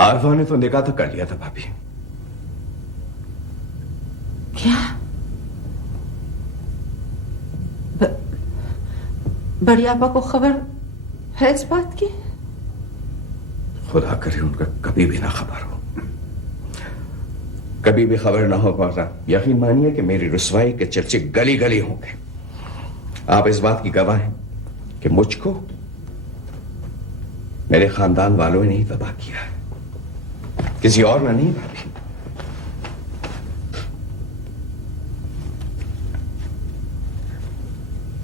आरफा ने तो निकाह तो कर लिया था भाभी। क्या? बड़ी आपा को खबर है इस बात की? खुदा करे उनका कभी भी ना खबर हो, कभी भी खबर ना हो पाता। यकीन मानिए कि मेरी रुसवाई के चर्चे गली गली होंगे। आप इस बात की गवाह हैं कि मुझको मेरे खानदान वालों ने ही तबाह किया है, किसी और ने नहीं भाभी।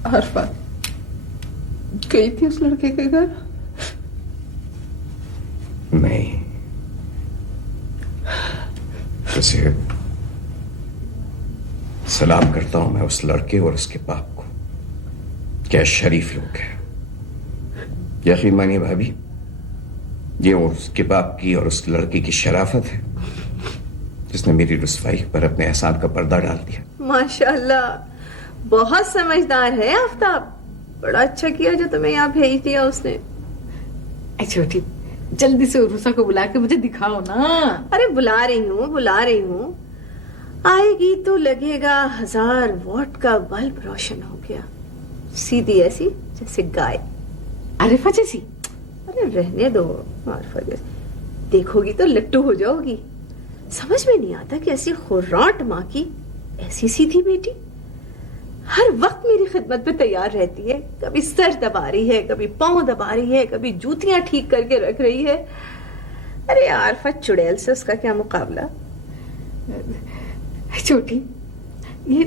आरफा गई थी उस लड़के के घर? नहीं, उसे सलाम करता हूं मैं उस लड़के और उसके बाप को। क्या शरीफ लोग हैं। यकीन मानिए भाभी, ये उसके बाप की और उस लड़के की शराफत है जिसने मेरी रुसवाई पर अपने एहसान का पर्दा डाल दिया। माशाल्लाह, बहुत समझदार है आफ्ताब। बड़ा अच्छा किया जो तुम्हें यहाँ भेज दिया उसने। छोटी, जल्दी से उर्वसा को बुला के मुझे दिखाओ ना। अरे बुला रही हूँ। आएगी तो लगेगा 1000 वॉट का बल्ब रोशन हो गया। सीधी ऐसी जैसे गाय। आरिफा जैसी? अरे रहने दो आरिफा जैसी। देखोगी तो लट्टू हो जाओगी। समझ में नहीं आता कि ऐसी खुर्राट माँ की ऐसी सीधी बेटी हर वक्त मेरी खिदमत पे तैयार रहती है। कभी सर दबा रही है, कभी पांव दबा रही है, कभी जूतियां ठीक करके रख रही है। अरे आरिफा चुड़ैल से उसका क्या मुकाबला। छोटी, ये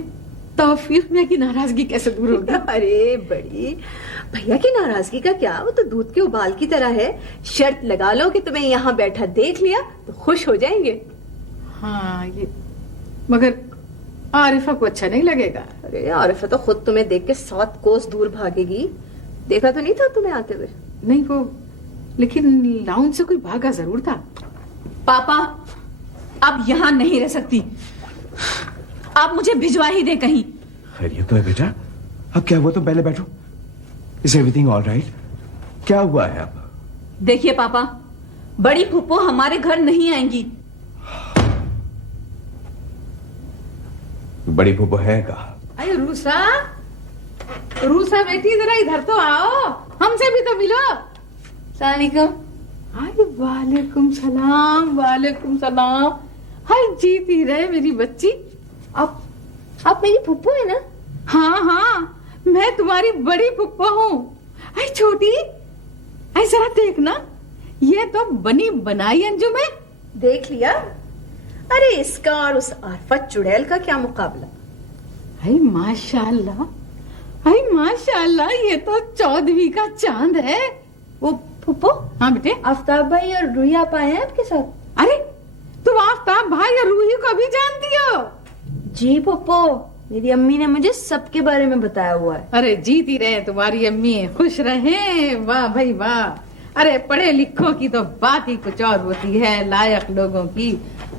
तौफीक मियां की नाराजगी कैसे दूर होगी? अरे बड़ी भैया की नाराजगी का क्या, वो तो दूध के उबाल की तरह है। शर्त लगा लो कि तुम्हें यहाँ बैठा देख लिया तो खुश हो जाएंगे। हाँ, ये मगर आरिफा को अच्छा नहीं लगेगा। अरे आरिफा तो खुद तुम्हें देख के 7 कोस दूर भागेगी। देखा तो नहीं था तुम्हें आते हुए? नहीं, वो लेकिन लाउंज से कोई भागा जरूर था। पापा, अब यहाँ नहीं रह सकती। आप मुझे भिजवा ही दे कहीं। खैरियत तो है बेटा? अब क्या हुआ? तुम पहले बैठो। Is everything all right? क्या हुआ है अब? देखिए पापा, बड़ी फूफो हमारे घर नहीं आएंगी। बड़ी फूफो है कहा? अरे रूसा, रूसा बेटी जरा इधर तो आओ, हमसे भी तो मिलो। सलाम। अरे वालेकुम सलाम, वालेकुम सलाम। हाय, जीती रहे मेरी बच्ची। आप मेरी फूफो है ना? हाँ हाँ, मैं तुम्हारी बड़ी फूफो हूँ। अरे छोटी, अरे जरा देखना, ये तो बनी बनाई अंजुम है। देख लिया? अरे इसका और उस आरिफा चुड़ैल का क्या मुकाबला। अरे माशाल्लाह, अरे माशाल्लाह, ये तो 14वीं का चांद है। वो फूफो? हाँ बेटे। आफ्ताब भाई और रूही आप आए हैं आपके साथ? अरे तुम आफ्ताब भाई और रूही को भी जानती हो? जी फूफो, मेरी अम्मी ने मुझे सबके बारे में बताया हुआ है। अरे जीती रहे तुम्हारी अम्मी, खुश रहे। वाह भाई वाह। अरे पढ़े लिखों की तो बात ही कुछ और होती है, लायक लोगों की।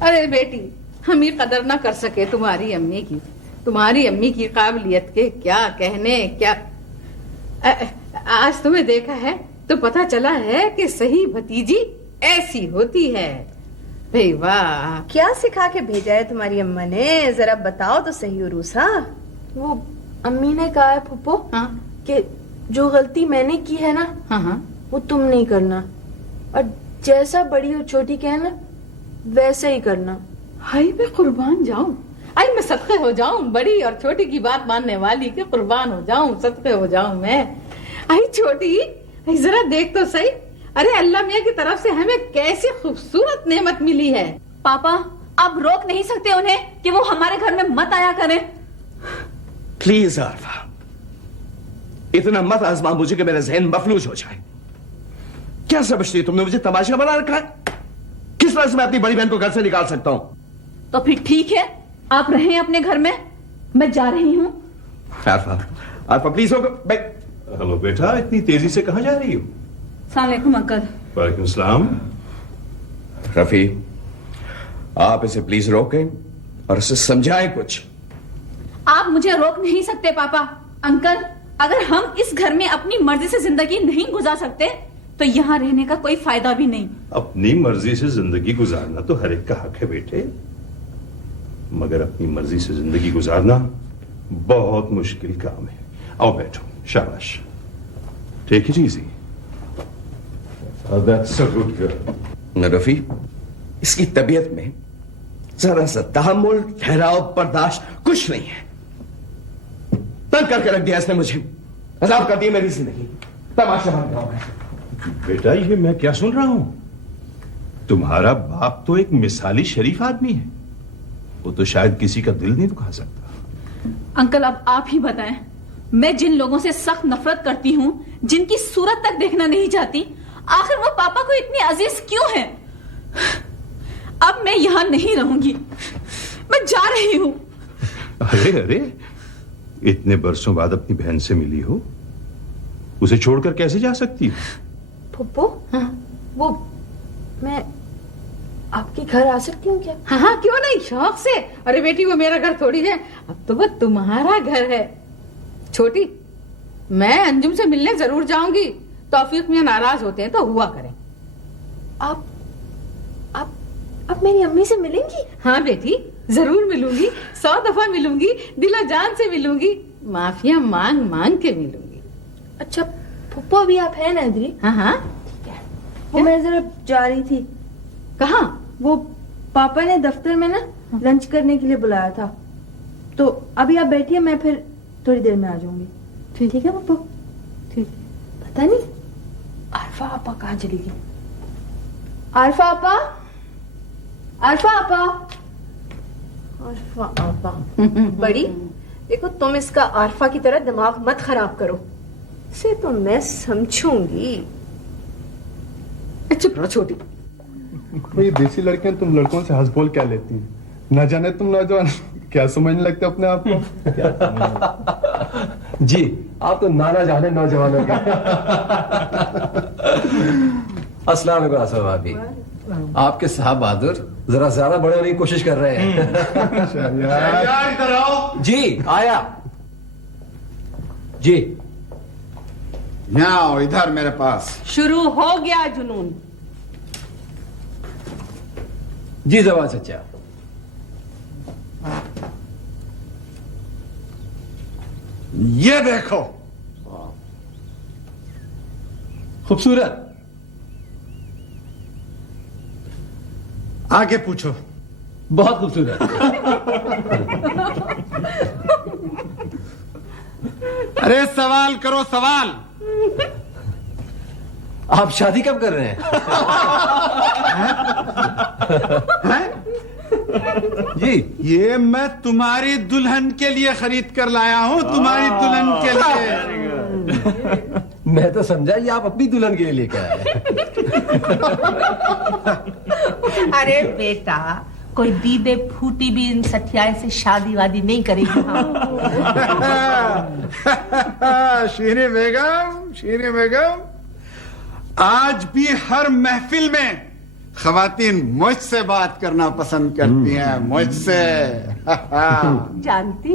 अरे बेटी, हम ही कदर ना कर सके तुम्हारी अम्मी की। तुम्हारी अम्मी की काबिलियत के क्या कहने। क्या आज तुम्हें देखा है तो पता चला है कि सही भतीजी ऐसी होती है। भाई वाह। क्या सिखा के भेजा है तुम्हारी अम्मा ने, जरा बताओ तो सही उरूसा। वो अम्मी ने कहा है फूफो, हाँ कि जो गलती मैंने की है ना, हाँ, वो तुम नहीं करना, और जैसा बड़ी और छोटी कहे ना वैसे ही करना। हाय मैं कुर्बान जाऊं, आई मैं सदके हो जाऊं, बड़ी और छोटी की बात मानने वाली के कुर्बान हो जाऊं, सदके हो जाऊं मैं। आई छोटी, आई जरा देख तो सही, अरे अल्लाह मियां की तरफ से हमें कैसी खूबसूरत नेमत मिली है। पापा, आप रोक नहीं सकते उन्हें कि वो हमारे घर में मत आया करें। प्लीज आरिफा, इतना मत आजमा मुझे कि मेरा जहन मफलूज हो जाए। क्या समझती तुमने मुझे तमाशा बना रखा है? किस तरह से मैं अपनी बड़ी बहन को घर से निकाल सकता हूं? तो फिर ठीक है, आप रहें अपने घर में, मैं जा रही हूँ। आरिफा, आरिफा प्लीज हो। हेलो बेटा, इतनी तेजी से कहां जा रही हो? सलाम अंकल। वालेकुम सलाम। रफी, आप इसे प्लीज रोकें और इसे समझाएं कुछ। आप मुझे रोक नहीं सकते पापा। अंकल, अगर हम इस घर में अपनी मर्जी से जिंदगी नहीं गुजार सकते तो यहाँ रहने का कोई फायदा भी नहीं। अपनी मर्जी से जिंदगी गुजारना तो हर एक का हक है बेटे, मगर अपनी मर्जी से जिंदगी गुजारना बहुत मुश्किल काम है। आओ बैठो, शाबाश, take it easy. That's a good girl. Rafi, इसकी तबीयत में जरा सा तहम्मुल, ठहराव, बर्दाश्त कुछ नहीं है। तंग करके रख दिया इसने मुझे, अजाब कर दी मेरी जिंदगी, तमाशा बन गया मैं। बेटा ये मैं क्या सुन रहा हूं? तुम्हारा बाप तो एक मिसाली शरीफ आदमी है, वो तो शायद किसी का दिल नहीं दुखा सकता। अंकल अब आप ही बताएं, मैं जिन लोगों से सख्त नफरत करती हूँ, जिनकी सूरत तक देखना नहीं चाहती, आखिर वो पापा को इतनी अजीज क्यों है? अब मैं यहां नहीं रहूंगी, मैं जा रही हूं। अरे अरे, इतने बरसों बाद अपनी बहन से मिली हो, उसे छोड़कर कैसे जा सकती हो? फुप्पो, वो मैं आपके घर आ सकती हूँ क्या? हाँ हाँ, क्यों नहीं, शौक से। अरे बेटी, वो मेरा घर थोड़ी है, अब तो वो तुम्हारा घर है। छोटी, मैं अंजुम से मिलने जरूर जाऊंगी, तौफीक मियां नाराज होते हैं तो हुआ करें। आप मेरी अम्मी से मिलेंगी? हाँ बेटी, जरूर मिलूंगी, 100 दफा मिलूंगी, दिलो जान से मिलूंगी, माफिया मांग मांग के मिलूंगी। अच्छा फुप्पो, अभी आप है ना इधर? हाँ हाँ। वो मैं जरा जा रही थी। कहाँ? वो पापा ने दफ्तर में ना लंच करने के लिए बुलाया था, तो अभी आप बैठिए, मैं फिर थोड़ी देर में आ जाऊंगी। ठीक है पप्पू? ठीक। पता नहीं आरफा आपा कहाँ चली गई। आरफा आपा, आरफा आपा, आरफा आपा। बड़ी देखो, तुम इसका आरफा की तरह दिमाग मत खराब करो, इसे तो मैं समझूंगी। चुप रहो छोटी। ये देसी लड़कियां तुम लड़कों से हंस बोल क्या लेती हैं? न जाने तुम नौजवान क्या समझने लगते अपने आप को। जी, आप तो नाना जाने नौजवानों के। अस्सलाम वालेकुम आसफ भाभी। आपके साहब बहादुर जरा ज्यादा बड़े होने की कोशिश कर रहे हैं। इधर आओ। जी आया। जी यहाँ आओ, इधर मेरे पास। शुरू हो गया जुनून। जी जवान सच्चा। ये देखो, खूबसूरत। आगे पूछो। बहुत खूबसूरत। अरे सवाल करो, सवाल। आप शादी कब कर रहे हैं? जी, ये मैं तुम्हारी दुल्हन के लिए खरीद कर लाया हूँ, तुम्हारी दुल्हन के लिए। मैं तो समझा ये आप अपनी दुल्हन के लिए लेके आए। अरे बेटा, कोई दीदे फूटी भी इन सठियाए से शादी वादी नहीं करेगी। शीरी बेगम, शीरी बेगम, आज भी हर महफिल में खवातीन मुझसे बात करना पसंद करती हैं, मुझसे। जानती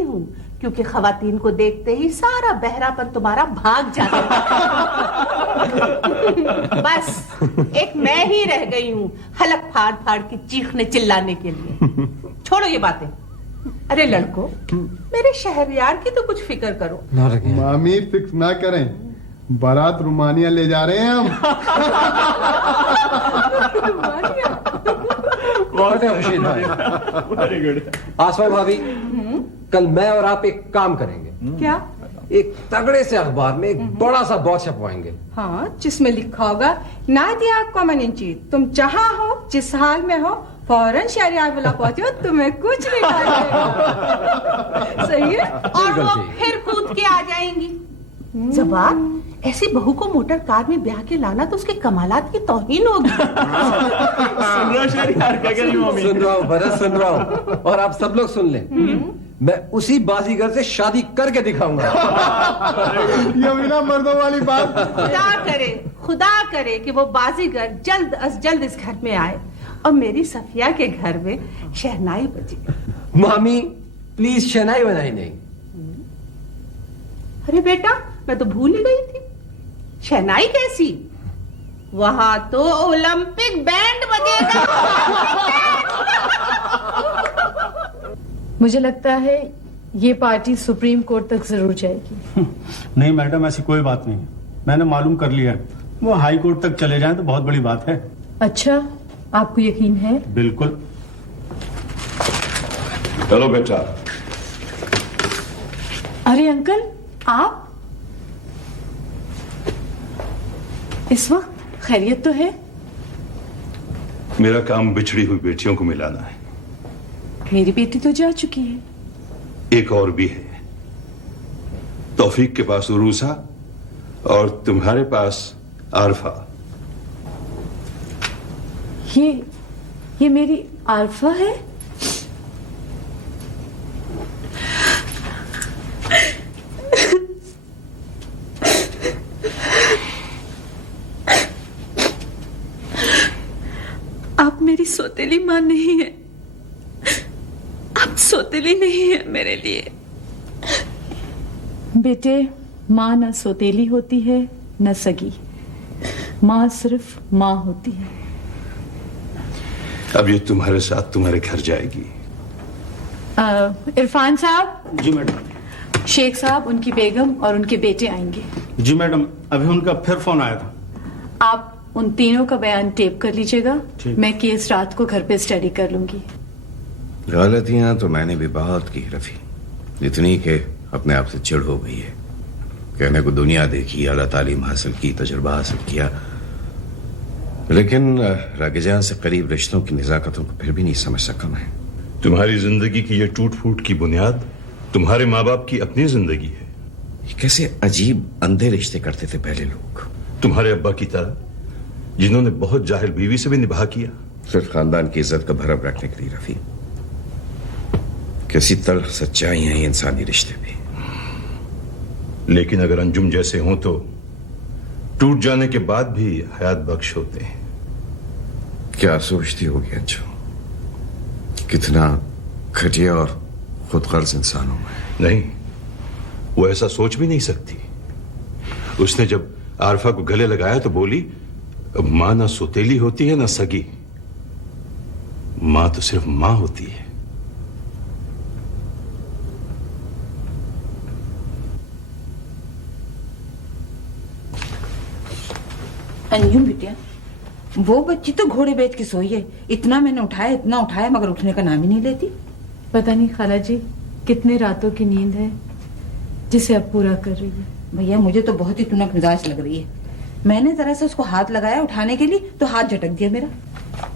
हूँ, क्योंकि खवातीन को देखते ही सारा बहरापन तुम्हारा भाग जाता है। बस एक मैं ही रह गई हूँ हलक फाड़ फाड़ के चीखने चिल्लाने के लिए। छोड़ो ये बातें। अरे लड़कों, मेरे शहरयार की तो कुछ फिक्र करो। मामी फिक्र ना करें, बारात रोमानिया ले जा रहे हैं हम। बहुत है खुशी भाई। Very good. आसफा भाभी, कल मैं और आप एक काम करेंगे। क्या? एक तगड़े से अखबार में एक बड़ा सा बहुत छपवाएंगे। हाँ, जिसमें लिखा होगा, नादिया कॉमनिंची, तुम जहां हो, जिस हाल में हो, फौरन शहरियार बुला पहुंचो, तुम्हें कुछ नहीं डालेगा। सही है? और वो फिर कूद के आ जाएंगी। जबान, ऐसी बहू को मोटर कार में ब्याह के लाना तो उसके कमालात की तौहीन होगी। सुन रहा हूँ भरत, सुन रहा हूँ, और आप सब लोग सुन लें। मैं उसी बाजीगर से शादी करके दिखाऊंगा। ये बिना मर्दों वाली बात। खुदा करे कि वो बाजीगर जल्द अज जल्द इस घर में आए और मेरी सफिया के घर में शहनाई बजे। मामी प्लीज शहनाई बनाई नहीं। अरे बेटा, मैं तो भूल ही गई थी। शहनाई कैसी? वहां तो ओलंपिक बैंड बजेगा। मुझे लगता है ये पार्टी सुप्रीम कोर्ट तक जरूर जाएगी। नहीं मैडम, ऐसी कोई बात नहीं है। मैंने मालूम कर लिया है। वो हाई कोर्ट तक चले जाएं तो बहुत बड़ी बात है। अच्छा, आपको यकीन है? बिल्कुल। चलो बेटा। अरे अंकल, आप इस वक्त खैरियत तो है? मेरा काम बिछड़ी हुई बेटियों को मिलाना है। मेरी बेटी तो जा चुकी है। एक और भी है। तौफीक के पास उरूसा और तुम्हारे पास आरफा। ये मेरी आरफा है? आप मेरी सौतेली मां नहीं है। आप सौतेली नहीं है मेरे लिए। बेटे, माँ न सौतेली होती है न सगी। माँ सिर्फ माँ होती है। अब ये तुम्हारे साथ तुम्हारे घर जाएगी। इरफान साहब। जी मैडम। शेख साहब, उनकी बेगम और उनके बेटे आएंगे। जी मैडम, अभी उनका फिर फोन आया था। आप उन तीनों का बयान टेप कर लीजिएगा। मैं केस रात को घर पे स्टडी कर लूंगी। गलतियां तो मैंने भी बहुत की रफी, इतनी के अपने आप से चिढ़ हो गई है। कहने को दुनिया देखी, आला तालीम हासिल की, तजुर्बा हासिल किया, लेकिन रागिजान से करीब रिश्तों की निजाकतों को फिर भी नहीं समझ सका मैं। तुम्हारी जिंदगी की ये टूट फूट की बुनियाद तुम्हारे माँ बाप की अपनी जिंदगी है। कैसे अजीब अंधे रिश्ते करते थे पहले लोग। तुम्हारे अब्बा की तरह, जिन्होंने बहुत जाहिल बीवी से भी निभा किया, सिर्फ खानदान की इज्जत का भरम रखने के लिए। रफी, कैसी तल्ख सच्चाई है ये इंसानी रिश्ते भी। लेकिन अगर अंजुम जैसे हों तो टूट जाने के बाद भी हयात बख्श होते हैं। क्या सोचती होगी अंजुम, कितना घटिया और खुदगर्ज इंसान हूं मैं। नहीं, वो ऐसा सोच भी नहीं सकती। उसने जब आरफा को गले लगाया तो बोली, मां ना सौतेली होती है ना सगी, मां तो सिर्फ मां होती है। अंजुम बिटिया, वो बच्ची तो घोड़े बेच के सोई है। इतना मैंने इतना उठाया मगर उठने का नाम ही नहीं लेती। पता नहीं खाला जी कितने रातों की नींद है जिसे अब पूरा कर रही है। भैया, मुझे तो बहुत ही तुनक मिजाज लग रही है। मैंने जरा सा उसको हाथ लगाया उठाने के लिए तो हाथ झटक दिया मेरा।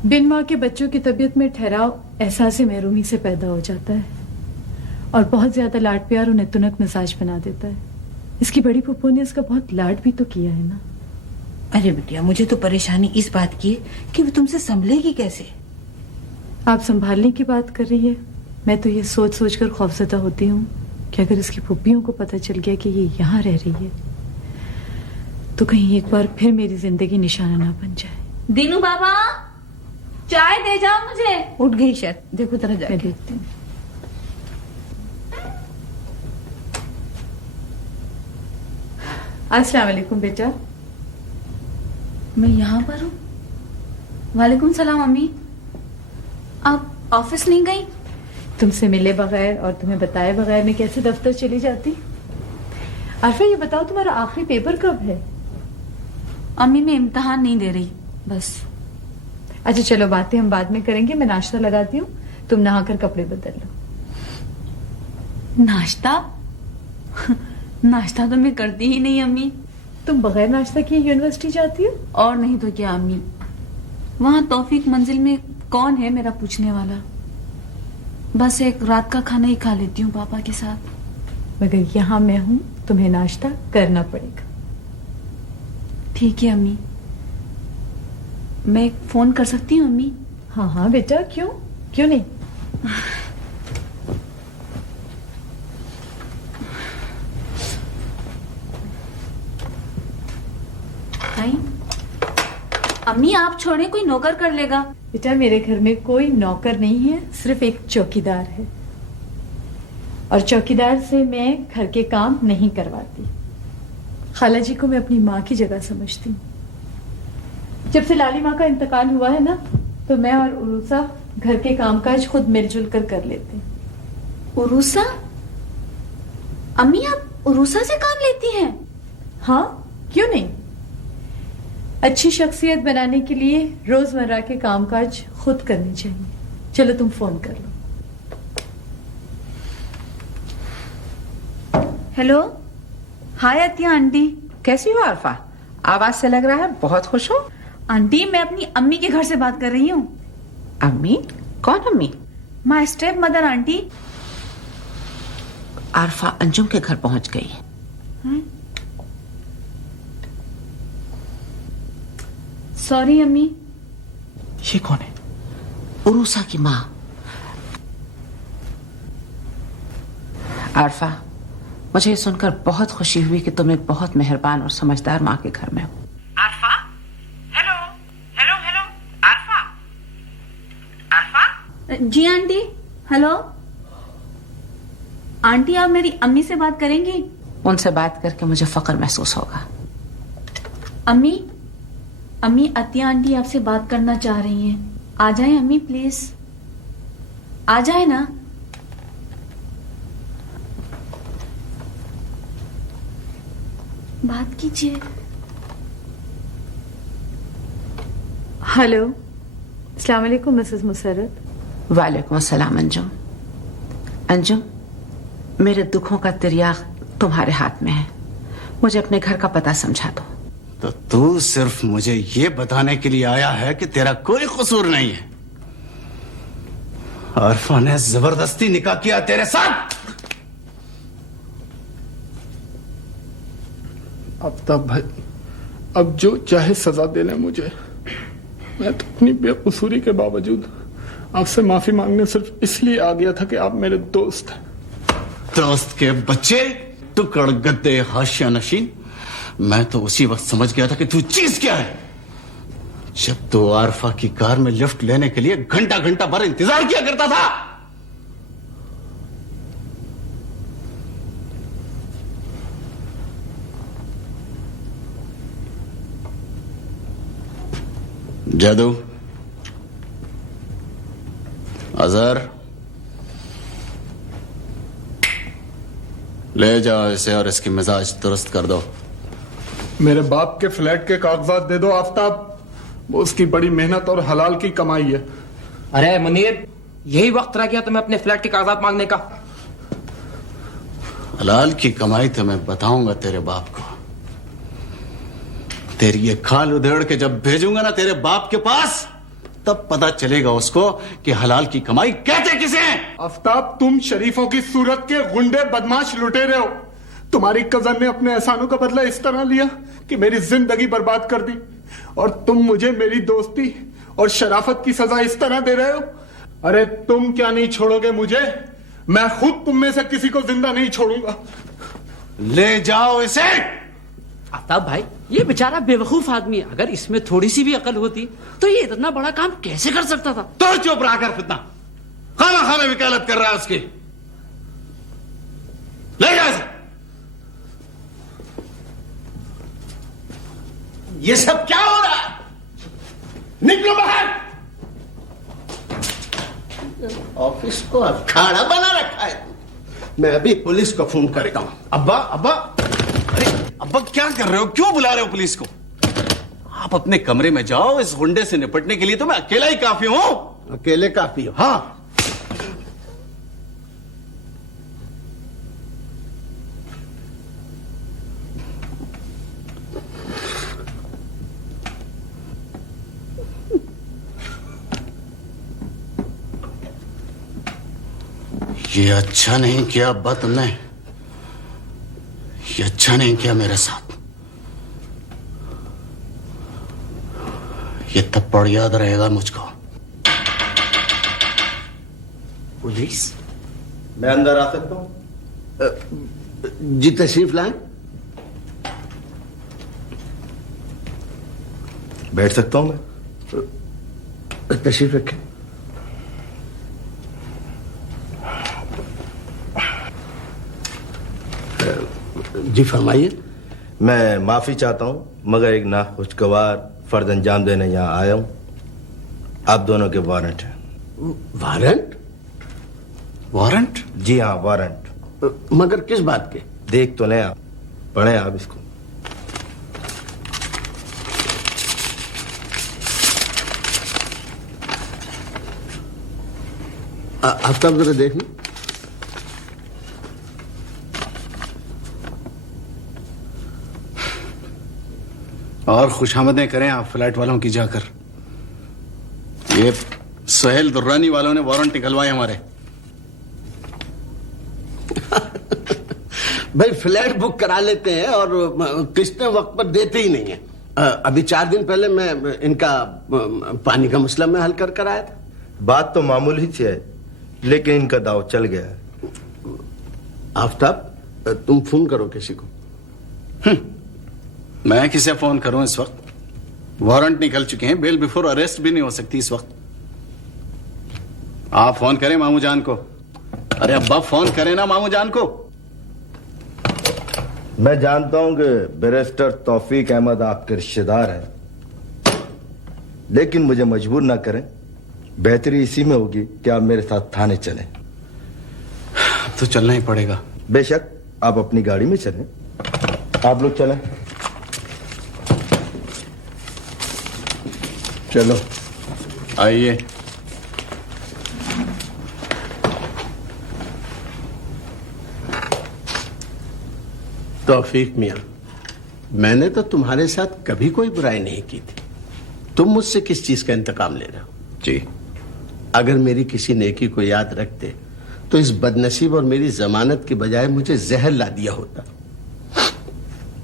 बिन माँ के बच्चों की तबीयत में ठहराव एहसास महरूमी से पैदा हो जाता है और बहुत ज्यादा लाड प्यार उन्हें तुनक मिजाज बना देता है। इसकी बड़ी फूफो ने इसका बहुत लाड भी तो किया है ना। अरे बिटिया, मुझे तो परेशानी इस बात की है कि वो तुमसे संभलेगी कैसे। आप संभालने की बात कर रही है। मैं तो ये सोच सोच कर खौफजदा होती हूँ कि अगर इसकी फूफियों को पता चल गया कि ये यहाँ रह रही है तो कहीं एक बार फिर मेरी जिंदगी निशाना ना बन जाए। दीनू बाबा, चाय दे जाओ मुझे। उठ गई शायद, देखो तरह जाके। मैं देखती हूँ। अस्सलाम वालेकुम बेटा। मैं यहाँ पर हूँ। वालेकुम सलाम अम्मी। आप ऑफिस नहीं गई? तुमसे मिले बगैर और तुम्हें बताए बगैर मैं कैसे दफ्तर चली जाती। आरफा, ये बताओ तुम्हारा आखिरी पेपर कब है? अम्मी, मैं इम्तिहान नहीं दे रही, बस। अच्छा चलो, बातें हम बाद में करेंगे। मैं नाश्ता लगाती हूँ, तुम नहाकर कपड़े बदल लो। नाश्ता? नाश्ता तो मैं करती ही नहीं अम्मी। तुम बगैर नाश्ता किए यूनिवर्सिटी जाती हो? और नहीं तो क्या अम्मी, वहां तौफीक मंजिल में कौन है मेरा पूछने वाला। बस एक रात का खाना ही खा लेती हूँ पापा के साथ। मगर यहाँ मैं हूँ, तुम्हें नाश्ता करना पड़ेगा। ठीक है अम्मी। मैं फोन कर सकती हूँ अम्मी? हाँ हाँ बेटा, क्यों नहीं। अम्मी, आप छोड़े, कोई नौकर कर लेगा। बेटा, मेरे घर में कोई नौकर नहीं है, सिर्फ एक चौकीदार है। और चौकीदार से मैं घर के काम नहीं करवाती। खाला जी को मैं अपनी माँ की जगह समझती हूँ। जब से लाली माँ का इंतकाल हुआ है ना, तो मैं और उरूसा घर के कामकाज खुद मिलजुल कर लेते हैं। उरूसा? अम्मी आप उरूसा से काम लेती हैं? हाँ, क्यों नहीं। अच्छी शख्सियत बनाने के लिए रोजमर्रा के कामकाज खुद करने चाहिए। चलो तुम फोन कर लो। हेलो, हाय अतिया आंटी, कैसी हो आरफा? आवाज से लग रहा है बहुत खुश हो। आंटी मैं अपनी अम्मी के घर से बात कर रही हूँ। अम्मी? कौन अम्मी? My step mother aunty. Arfa Anjum के घर पहुंच गई है। सॉरी अम्मी। ये कौन है? उरूसा की माँ। आरफा, मुझे ये सुनकर बहुत खुशी हुई कि तुम एक बहुत मेहरबान और समझदार माँ के घर में हो। Arfa? Hello hello hello, Arfa? Arfa? जी आंटी। हेलो आंटी, आप मेरी अम्मी से बात करेंगी? उनसे बात करके मुझे फख्र महसूस होगा। अम्मी, अम्मी अतिया आंटी आपसे बात करना चाह रही हैं। आ जाएं अम्मी प्लीज, आ जाए ना। बात कीजिए। हेलो, अस्सलाम वालेकुम मिसेस मुसर्रत। वालेकुम अस्सलाम अंजुम। अंजुम, मेरे दुखों का तिर्याग तुम्हारे हाथ में है। मुझे अपने घर का पता समझा दो। तो तू सिर्फ मुझे ये बताने के लिए आया है कि तेरा कोई कसूर नहीं है। आरफा ने जबरदस्ती निकाह किया तेरे साथ। आफ्ताब भाई, अब जो चाहे सजा दे ले मुझे। मैं तो अपनी बेकसूरी के बावजूद आपसे माफी मांगने सिर्फ इसलिए आ गया था कि आप मेरे दोस्त हैं। दोस्त के बच्चे, टुकड़ गद्दे हाशिया नशीन। मैं तो उसी वक्त समझ गया था कि तू चीज क्या है, जब तू आरफा की कार में लिफ्ट लेने के लिए घंटा घंटा भर इंतजार किया करता था। जादू, अजहर, ले जाओ इसे और इसकी मिजाज दुरुस्त कर दो। मेरे बाप के फ्लैट के कागजात दे दो आफ्ताब। वो उसकी बड़ी मेहनत और हलाल की कमाई है। अरे मुनीर, यही वक्त रह गया तुम्हें अपने फ्लैट के कागजात मांगने का। हलाल की कमाई तो मैं बताऊंगा तेरे बाप को। तेरी ये खाल उधेड़ के जब भेजूंगा ना तेरे बाप के पास, तब पता चलेगा उसको कि हलाल की कमाई कहते किसे हैं। आफ्ताब, तुम शरीफों की सूरत के गुंडे बदमाश लुटेरे हो। तुम्हारी कजन ने अपने एहसानों का बदला इस तरह लिया कि मेरी जिंदगी बर्बाद कर दी, और तुम मुझे मेरी दोस्ती और शराफत की सजा इस तरह दे रहे हो। अरे तुम क्या नहीं छोड़ोगे मुझे? मैं खुद तुम में से किसी को जिंदा नहीं छोड़ूंगा। ले जाओ इसे। आफ्ताब भाई, ये बेचारा बेवकूफ आदमी है। अगर इसमें थोड़ी सी भी अकल होती तो ये इतना बड़ा काम कैसे कर सकता था? तो चुप रहा कर, फितना खाना खाना वकालत कर रहा है उसकी। ले जा इसे। ये सब क्या हो रहा है? निकलो बाहर। ऑफिस को अखाड़ा बना रखा है। मैं अभी पुलिस को फोन करेगा। अब्बा, अब्बा, अरे अब्बा क्या कर रहे हो? क्यों बुला रहे हो पुलिस को? आप अपने कमरे में जाओ। इस गुंडे से निपटने के लिए तो मैं अकेला ही काफी हूं। अकेले काफी हो? हाँ। ये अच्छा नहीं किया अब्बा तुमने। ये अच्छा नहीं किया मेरे साथ। ये थप्पड़ याद रहेगा मुझको। पुलिस? मैं अंदर आ सकता हूं? जी तशरीफ लाएं। बैठ सकता हूं मैं? तशरीफ रखें। जी फरमाइए। मैं माफी चाहता हूं, मगर एक नाखुशगवार फर्ज अंजाम देने यहाँ आया हूं। आप दोनों के वारंट हैं। वारंट? वारंट? जी हाँ, वारंट। मगर किस बात के? देख तो नहीं आप, पढ़े आप इसको। आफ्ताब जरा देख लो। और खुशामदें करें आप फ्लैट वालों की जाकर। ये सोहेल दुर्रानी वालों ने वारंट निकलवाए हमारे। भाई फ्लैट बुक करा लेते हैं और किस्तें वक्त पर देते ही नहीं है। अभी 4 दिन पहले मैं इनका पानी का मसला मैं हल कर आया था। बात तो मामूली सी है, लेकिन इनका दाव चल गया है। आफ्ताब तुम फोन करो किसी को। मैं किसे फोन करूं इस वक्त? वारंट निकल चुके हैं, बेल बिफोर अरेस्ट भी नहीं हो सकती इस वक्त। आप फोन करें मामू जान को। अरे अब्बा फोन करें ना मामू जान को। मैं जानता हूं कि बैरिस्टर तौफीक अहमद आपके रिश्तेदार हैं, लेकिन मुझे मजबूर ना करें। बेहतरी इसी में होगी कि आप मेरे साथ थाने चलें। तो चलना ही पड़ेगा। बेशक, आप अपनी गाड़ी में चलें। आप लोग चलें। चलो आइए। तौफीक मियां, मैंने तो तुम्हारे साथ कभी कोई बुराई नहीं की थी। तुम मुझसे किस चीज का इंतकाम ले रहे हो? जी, अगर मेरी किसी नेकी को याद रखते तो इस बदनसीब और मेरी जमानत के बजाय मुझे जहर ला दिया होता।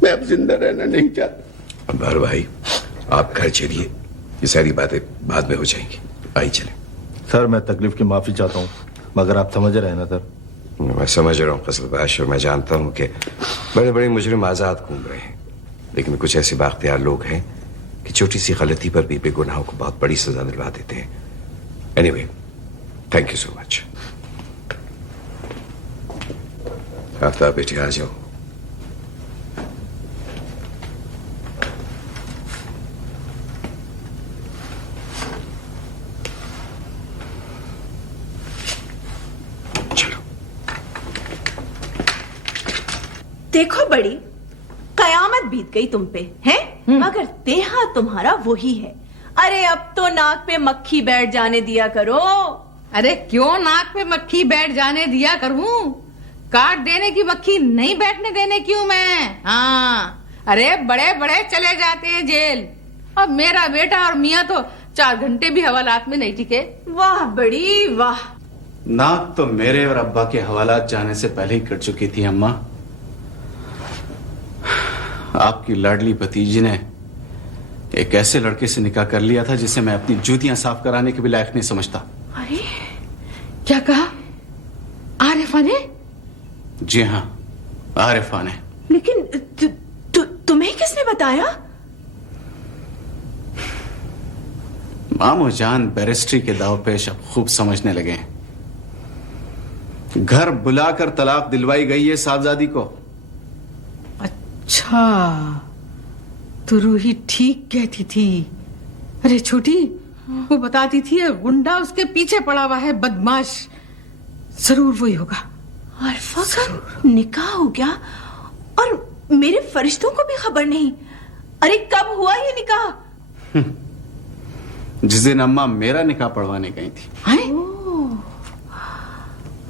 मैं अब जिंदा रहना नहीं चाहता। अंबर भाई, आप घर चलिए, ये सारी बातें बाद में हो जाएंगी। आइए चले। सर, मैं तकलीफ की माफी चाहता हूँ, मगर आप समझ रहे हैं ना सर? मैं समझ रहा हूँ फजलबाश, और मैं जानता हूँ कि बड़े बड़े मुजरिम आजाद घूम रहे हैं, लेकिन कुछ ऐसे बाख्तियार लोग हैं कि छोटी सी गलती पर भी बेगुनाहों को बहुत बड़ी सजा दिलवा देते हैं। Anyway, thank you so much. Aftab बेटे आ जाओ। देखो बड़ी कयामत बीत गई तुम पे, हैं? मगर देहा तुम्हारा वही है। अरे अब तो नाक पे मक्खी बैठ जाने दिया करो। अरे क्यों नाक पे मक्खी बैठ जाने दिया करूं? काट देने की मक्खी नहीं बैठने देने क्यों मैं? हाँ, अरे बड़े बड़े चले जाते हैं जेल। अब मेरा बेटा और मियाँ तो 4 घंटे भी हवालात में नहीं टिके। वाह बड़ी वाह। नाक तो मेरे और अब्बा के हवालात जाने से पहले ही कट चुकी थी अम्मा। आपकी लाडली भतीजी ने एक ऐसे लड़के से निकाह कर लिया था जिसे मैं अपनी जूतियां साफ कराने के भी लायक नहीं समझता। अरे क्या कहा? आरिफा ने? जी हाँ, आरिफा ने। लेकिन तुम्हें किसने बताया? मामू जान बैरिस्ट्री के दावपेश अब खूब समझने लगे हैं। घर बुलाकर तलाक दिलवाई गई है साहबजादी को। अच्छा, तो रूही ठीक कहती थी। अरे छोटी, वो बताती थी गुंडा उसके पीछे पड़ा हुआ है, बदमाश। जरूर वही होगा। आरिफा का निकाह हो गया और मेरे फरिश्तों को भी खबर नहीं। अरे कब हुआ ये निकाह? जिस दिन अम्मा मेरा निकाह पढ़वाने गई थी।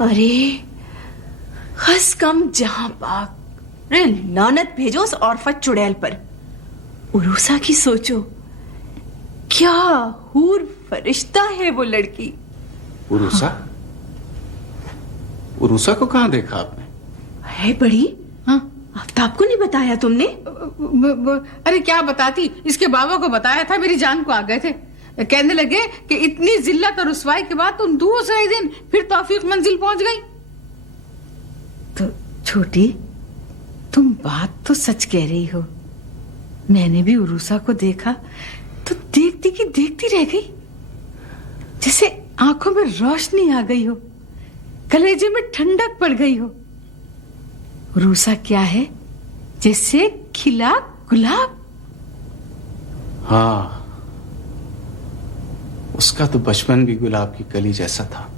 अरे खस कम जहां पाक। अरे लानत भेजो उस औरफत चुड़ैल पर। उरूसा की सोचो, क्या हूर फरिश्ता है वो लड़की। उरूसा? उरूसा को कहां देखा आपने? है बड़ी? हाँ, आफ्ताब को नहीं बताया तुमने? अरे क्या बताती, इसके बाबा को बताया था। मेरी जान को आ गए थे। कहने लगे कि इतनी जिल्लत और रुसवाई के बाद तुम दूसरे दिन फिर तौफीक मंजिल पहुंच गई। तो छोटी, तुम बात तो सच कह रही हो। मैंने भी उरूसा को देखा तो देखती की देखती रह गई, जैसे आंखों में रोशनी आ गई हो, कलेजे में ठंडक पड़ गई हो। उरूसा क्या है, जैसे खिला गुलाब? हाँ, उसका तो बचपन भी गुलाब की कली जैसा था।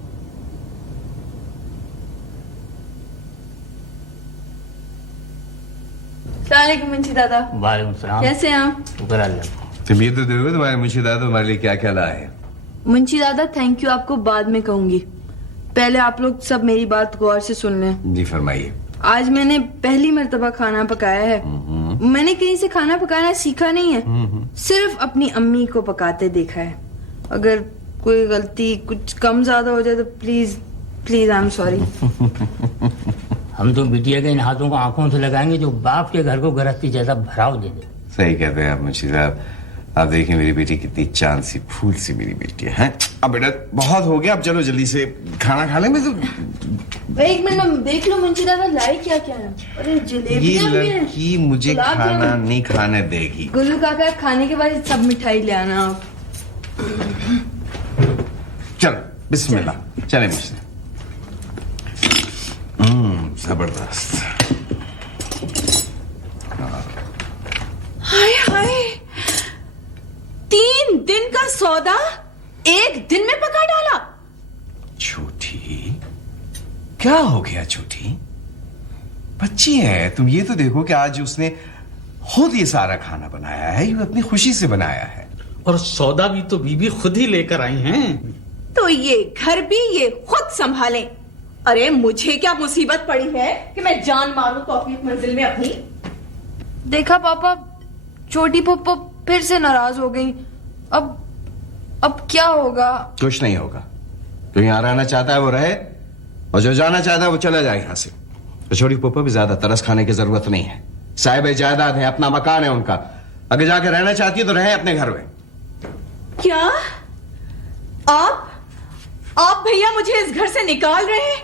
अस्सलामुअलैकुम मुंशी दादा। वालेकुम सलाम। कैसे हैं आप? शुक्र अल्लाह। तुम ये तो देखो तुम्हारे मुंशी दादा तुम्हारे लिए क्या क्या लाए हैं। मुंशी दादा थैंक यू आपको बाद में कहूंगी, पहले आप लोग सब मेरी बात गौर से सुन लें। जी फरमाइए। आज मैंने पहली मर्तबा खाना पकाया है। मैंने कहीं से खाना पकाना सीखा नहीं है, सिर्फ अपनी अम्मी को पकाते देखा है। अगर कोई गलती कुछ कम ज्यादा हो जाए तो please please I am sorry. हम तो बिटिया के इन हाथों को आंखों से लगाएंगे जो बाप के घर को गृहस्थी जैसा भराव दे दे। सही कहते हैं आप मुंशी साहब। आप देखिए मेरी बेटी कितनी चांद सी फूल सी मेरी बेटी है। अब बेटा बहुत हो गया, अब चलो जल्दी से खाना खा लें। मैं तो एक मिनट में देख लो मुंशी दादा लाई क्या क्या है। अरे जलेबियां भी हैं। लड़की मुझे खाना नहीं खाने देगी। गुल्लू काका खाने के बाद सब मिठाई ले आना आप। चलो बिस्मिल्लाह। चले मुझसे। जबरदस्त। हाय हाय, 3 दिन का सौदा 1 दिन में पका डाला। छोटी क्या हो गया? छोटी बच्ची है तुम। ये तो देखो कि आज उसने खुद ये सारा खाना बनाया है, ये अपनी खुशी से बनाया है। और सौदा भी तो बीबी खुद ही लेकर आई हैं। तो ये घर भी ये खुद संभालें। अरे मुझे क्या मुसीबत पड़ी है कि मैं जान मारूं तौफीक मंजिल में अपनी। देखा पापा, छोटी पप्पा फिर से नाराज हो गई। अब क्या होगा? कुछ नहीं होगा। जो यहाँ रहना चाहता है वो रहे, और जो जाना चाहता है वो चला जाए यहाँ से। तो छोटी पप्पा भी ज्यादा तरस खाने की जरूरत नहीं है। साहिब जायदाद है, अपना मकान है उनका। अगर जाके रहना चाहती है तो रहे अपने घर में। क्या आप भैया मुझे इस घर से निकाल रहे हैं?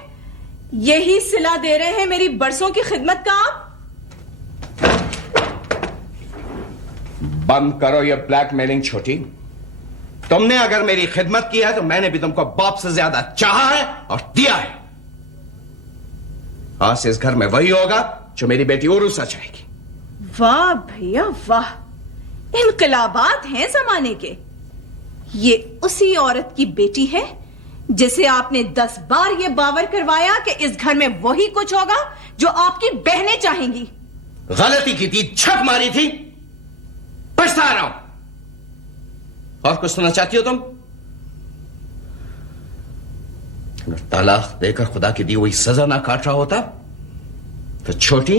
यही सिला दे रहे हैं मेरी बरसों की खिदमत का आप? बंद करो ये ब्लैकमेलिंग छोटी। तुमने अगर मेरी खिदमत की है तो मैंने भी तुमको बाप से ज्यादा चाहा है और दिया है। आज से इस घर में वही होगा जो मेरी बेटी उर्वसा चाहेगी। वाह भैया वाह, इनकलाबात हैं जमाने के। ये उसी औरत की बेटी है जिसे आपने 10 बार ये बावर करवाया कि इस घर में वही कुछ होगा जो आपकी बहनें चाहेंगी। गलती की थी, छक मारी थी, पछता रहा हूं। और कुछ सुनना चाहती हो तुम? अगर तलाक देकर खुदा की दी हुई सजा ना काट रहा होता तो छोटी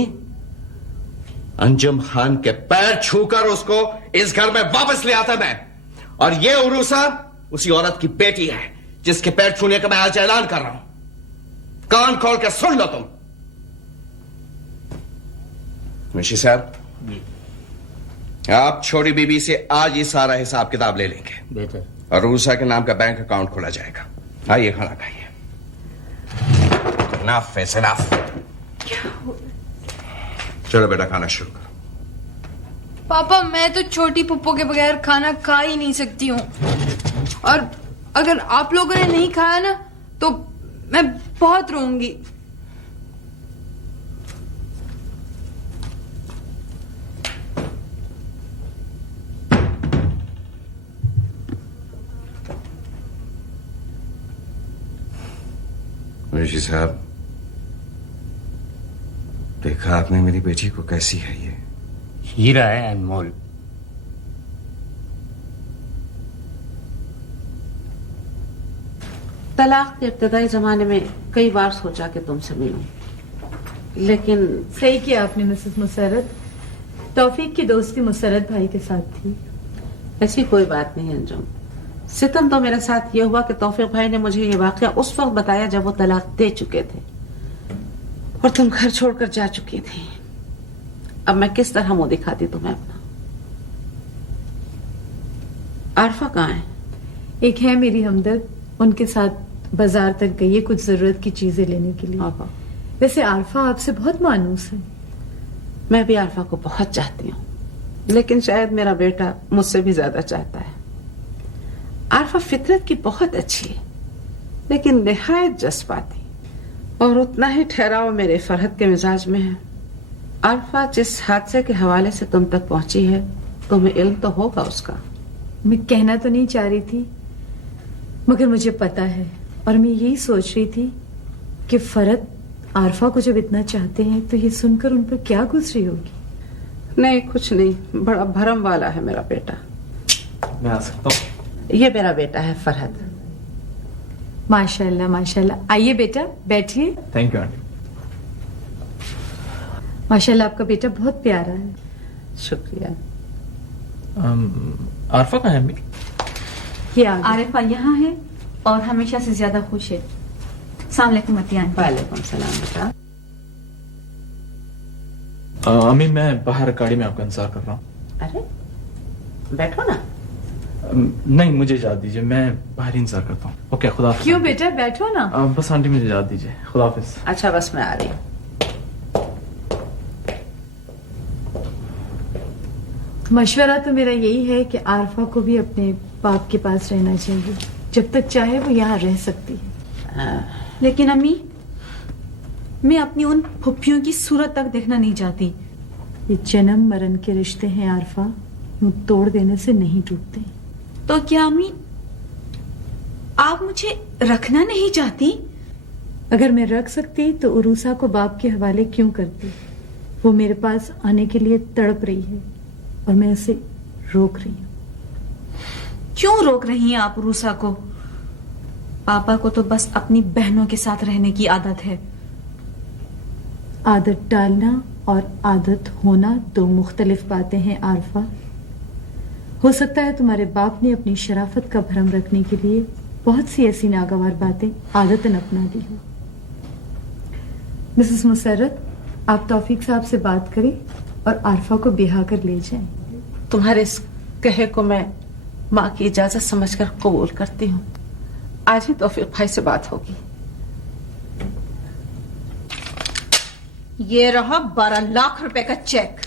अंजुम खान के पैर छूकर उसको इस घर में वापस ले आता मैं। और ये उर्वसा उसी औरत की बेटी है जिसके पैर छूने का मैं आज ऐलान कर रहा हूं। कान खोल के सुन लो तुम। मुंशी साहब, आप छोटी बीबी से आज ये सारा हिसाब किताब ले लेंगे। बेहतर। और उर्वसा के नाम का बैंक अकाउंट खोला जाएगा। आइए खाना खाइए। Enough is enough. चलो बेटा खाना शुरू करो। पापा मैं तो छोटी पुप्पो के बगैर खाना खा ही नहीं सकती हूँ। और अगर आप लोगों ने नहीं खाया ना तो मैं बहुत रोऊंगी। मुंशी साहब, देखा आपने मेरी बेटी को कैसी है? ये हीरा है अनमोल। तलाक के इब्तदाई जमाने में कई बार सोचा कि तुमसे मिलूं, लेकिन सही किया आपने मिसेस मुसर्रत। तौफीक की दोस्ती मुसर्रत भाई के साथ थी। ऐसी कोई बात नहीं अंजुम। सितम तो मेरे साथ ये हुआ कि तौफीक भाई ने मुझे ये वाकया उस वक्त बताया जब वो तलाक दे चुके थे और तुम घर छोड़कर जा चुकी थी। अब मैं किस तरह मुंह दिखाती तुम्हें अपना। आरफा कहाँ है? एक है मेरी हमदर्द, उनके साथ बाजार तक गई है कुछ जरूरत की चीजें लेने के लिए। वैसे आरफा आपसे बहुत मानूस है। मैं भी आरफा को बहुत चाहती हूँ, लेकिन शायद मेरा बेटा मुझसे भी ज्यादा चाहता है। आरफा फितरत की बहुत अच्छी है, लेकिन निहायत जज्बाती, और उतना ही ठहराव मेरे फरहत के मिजाज में है। अरफा जिस हादसे के हवाले से तुम तक पहुंची है, तुम्हें इल्म तो होगा उसका। मैं कहना तो नहीं चाह रही थी, मगर मुझे पता है, और मैं यही सोच रही थी कि फरद आरफा को जब इतना चाहते हैं तो ये सुनकर उन पर क्या गुजरी होगी। नहीं, कुछ नहीं, बड़ा भरम वाला है मेरा बेटा। मैं आ सकता हूँ? ये मेरा बेटा है फरहद। माशाल्लाह माशाल्लाह। आइए बेटा, बैठिए। Thank you aunty. माशाल्लाह आपका बेटा बहुत प्यारा है। शुक्रिया। आरफा कहाँ है अम्मी? ये आरिफा यहाँ है और हमेशा से ज्यादा खुश है। अस्सलाम वालेकुम अतियान। वालेकुम सलाम बेटा। अम्मी मैं बाहर गाड़ी में आपका इंतजार कर रहा हूँ। अरे बैठो ना। नहीं, मुझे इजाजत दीजिए, मैं बाहर ही इंतजार करता हूँ। ओके, खुदा हाफिज। क्यों बेटा, बैठो ना। बस आंटी मुझे इजाजत दीजिए, खुदा हाफिज। अच्छा, बस मैं आ रही हूँ। मशवरा तो मेरा यही है कि आरफा को भी अपने बाप के पास रहना चाहिए। जब तक चाहे वो यहाँ रह सकती है। लेकिन अम्मी, मैं अपनी उन फुप्पियों की सूरत तक देखना नहीं चाहती। ये जन्म मरण के रिश्ते हैं आरफा, यूं तोड़ देने से नहीं टूटते। तो क्या अम्मी आप मुझे रखना नहीं चाहती? अगर मैं रख सकती तो उरूसा को बाप के हवाले क्यों करती। वो मेरे पास आने के लिए तड़प रही है और मैं उसे रोक रही हूँ। क्यों रोक रही हैं आप उरूसा को? पापा को तो बस अपनी बहनों के साथ रहने की आदत है। आदत डालना और आदत होना दो मुख्तलिफ बातें हैं आरफा। हो सकता है तुम्हारे बाप ने अपनी शराफत का भरम रखने के लिए बहुत सी ऐसी नागवार बातें आदतन अपना दी हो। मिसेस मुसर्रत, आप तौफीक साहब से बात करें और आरफा को बिहा कर ले जाएं। तुम्हारे इस कहे को मैं माँ की इजाजत समझकर कबूल करती हूँ। आज ही तौफीक भाई से बात होगी। ये रहा 12 लाख रुपए का चेक।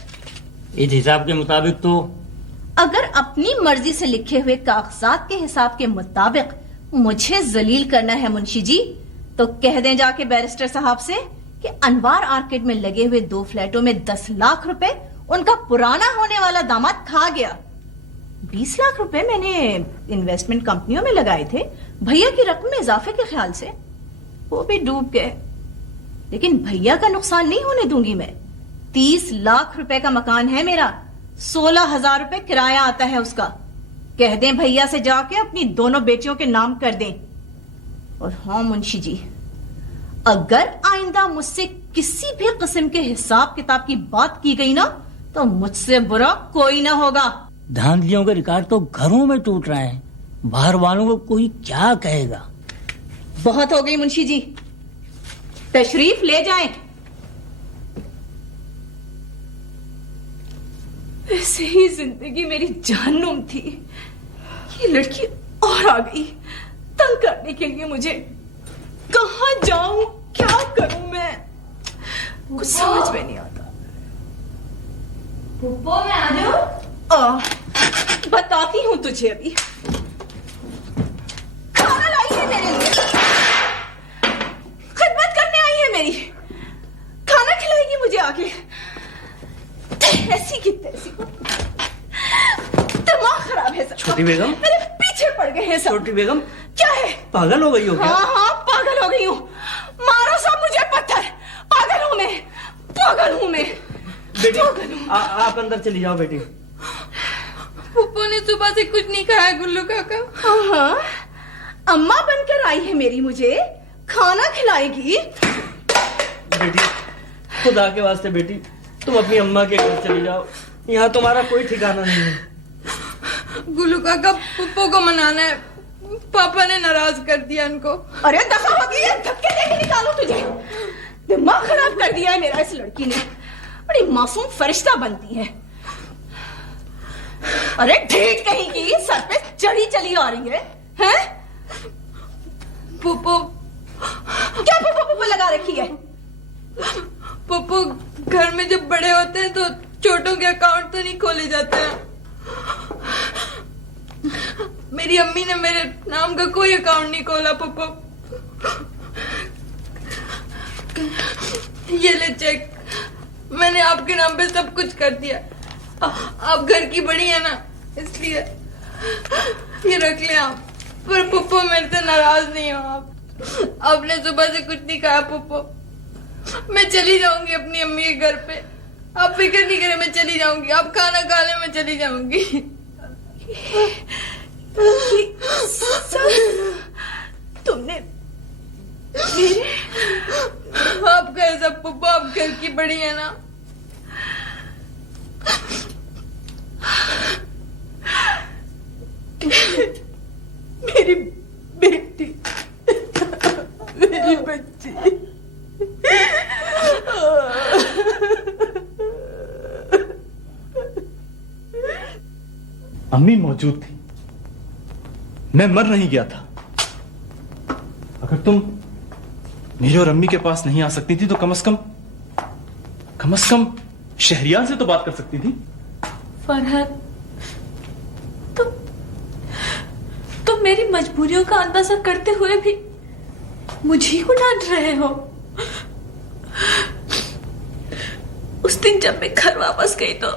इस हिसाब के मुताबिक तो अगर अपनी मर्जी से लिखे हुए कागजात के हिसाब के मुताबिक मुझे जलील करना है मुंशी जी, तो कह दें जाके बैरिस्टर साहब से कि अनवार आर्किड में लगे हुए 2 फ्लैटों में 10 लाख रुपए उनका पुराना होने वाला दामाद खा गया। 20 लाख रुपए मैंने इन्वेस्टमेंट कंपनियों में लगाए थे भैया की रकम में इजाफे के ख्याल से, वो भी डूब गए। लेकिन भैया का नुकसान नहीं होने दूंगी मैं। 30 लाख रुपए का मकान है मेरा, 16,000 रुपए किराया आता है उसका। कह दें भैया से जाके अपनी दोनों बेटियों के नाम कर दें। और हाँ मुंशी जी, अगर आइंदा मुझसे किसी भी किस्म के हिसाब किताब की बात की गई ना, तो मुझसे बुरा कोई ना होगा। धांधलियों के रिकॉर्ड तो घरों में टूट रहे हैं, बाहर वालों को कोई क्या कहेगा। बहुत हो गई मुंशी जी, तशरीफ ले जाएं। ऐसे ही जिंदगी मेरी जहन्नुम थी, ये लड़की और आ गई तंग करने के लिए मुझे। कहाँ जाऊं, क्या करूं मैं, कुछ समझ में नहीं आता। पुप्पो मैं आ जाऊं? बताती हूँ तुझे अभी। खाना लाई है मेरे लिए, खिदमत करने आई है मेरी, खाना खिलाएगी मुझे आके। ऐसी की तैसी, दिमाग खराब है सब। छोटी बेगम, मेरे पीछे पड़ गए हैं सब। छोटी बेगम क्या है? पागल हो गई हो क्या? हाँ हाँ पागल हो गई हूँ। मारो सब मुझे पत्थर, पागल हूँ मैं, पागल हूँ मैं। बेटी आप अंदर चली जाओ बेटी। पुप्पो ने सुबह से कुछ नहीं खाया गुल्लू काका। हाँ, अम्मा बनकर आई है मेरी, मुझे खाना खिलाएगी। बेटी खुदा के वास्ते बेटी, तुम अपनी अम्मा के घर चली जाओ, यहाँ तुम्हारा कोई ठिकाना नहीं है। गुल्लू काका पुप्पो को मनाना है, पापा ने नाराज कर दिया उनको। अरे दफा हो गई है, धक्के देके निकालो तुझे। दिमाग खराब कर दिया है मेरा इस लड़की ने, बड़ी मासूम फरिश्ता बनती है। अरे ढीठ कहीं की, सर पे चढ़ी चली आ रही है, हैं? पुप्पो क्या पुप्पो लगा रखी है? पुप्पो घर में जब बड़े होते हैं तो छोटों के अकाउंट तो नहीं खोले जाते हैं। मेरी अम्मी ने मेरे नाम का कोई अकाउंट नहीं खोला पुप्पो। ये ले चेक, मैंने आपके नाम पे सब कुछ कर दिया। आप घर की बड़ी है ना, इसलिए ये रख ले आप। पर पप्पू मेरे से नाराज नहीं हो आप। आपने सुबह से कुछ नहीं कहा पप्पू। मैं चली जाऊंगी अपनी अम्मी के घर पे, आप फिक्र नहीं करें, मैं चली जाऊंगी। आप खाना खा ले, मैं चली जाऊंगी। तुमने आप घर सब पप्पू, आप घर की बड़ी है ना। मेरी बेटी, मेरी बच्ची। अम्मी मौजूद थी, मैं मर नहीं गया था। अगर तुम मेरे और अम्मी के पास नहीं आ सकती थी तो कम से कम शहरियार से तो बात कर सकती थी। फरहत, तुम मेरी मजबूरियों का अंदाजा करते हुए भी मुझे को डांट रहे हो। उस दिन जब मैं घर वापस गई तो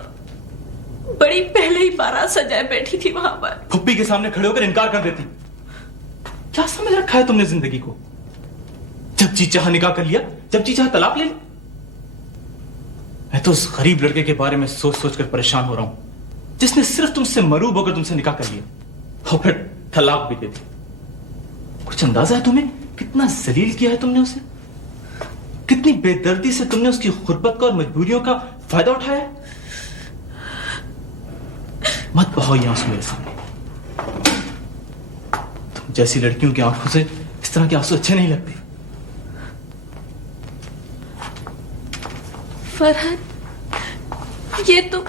बड़ी पहले ही बारात सजाए बैठी थी वहां पर। फुप्पी के सामने खड़े होकर इनकार कर देती। क्या समझ रखा है तुमने जिंदगी को? जब जी चाह निकाह कर लिया, जब जी चाह तलाक ले ली। मैं तो उस गरीब लड़के के बारे में सोच सोच कर परेशान हो रहा हूं, जिसने सिर्फ तुमसे मरूब होकर तुमसे निकाह कर लिया और फिर तलाक भी दे दी। कुछ अंदाजा है तुम्हें कितना जलील किया है तुमने उसे? कितनी बेदर्दी से तुमने उसकी गुर्बत का और मजबूरियों का फायदा उठाया है? मत बहाओ ये आंसू मेरे सामने। तुम जैसी लड़कियों की आंखों से इस तरह के आंसू अच्छे नहीं लगते। फरहत, ये तुम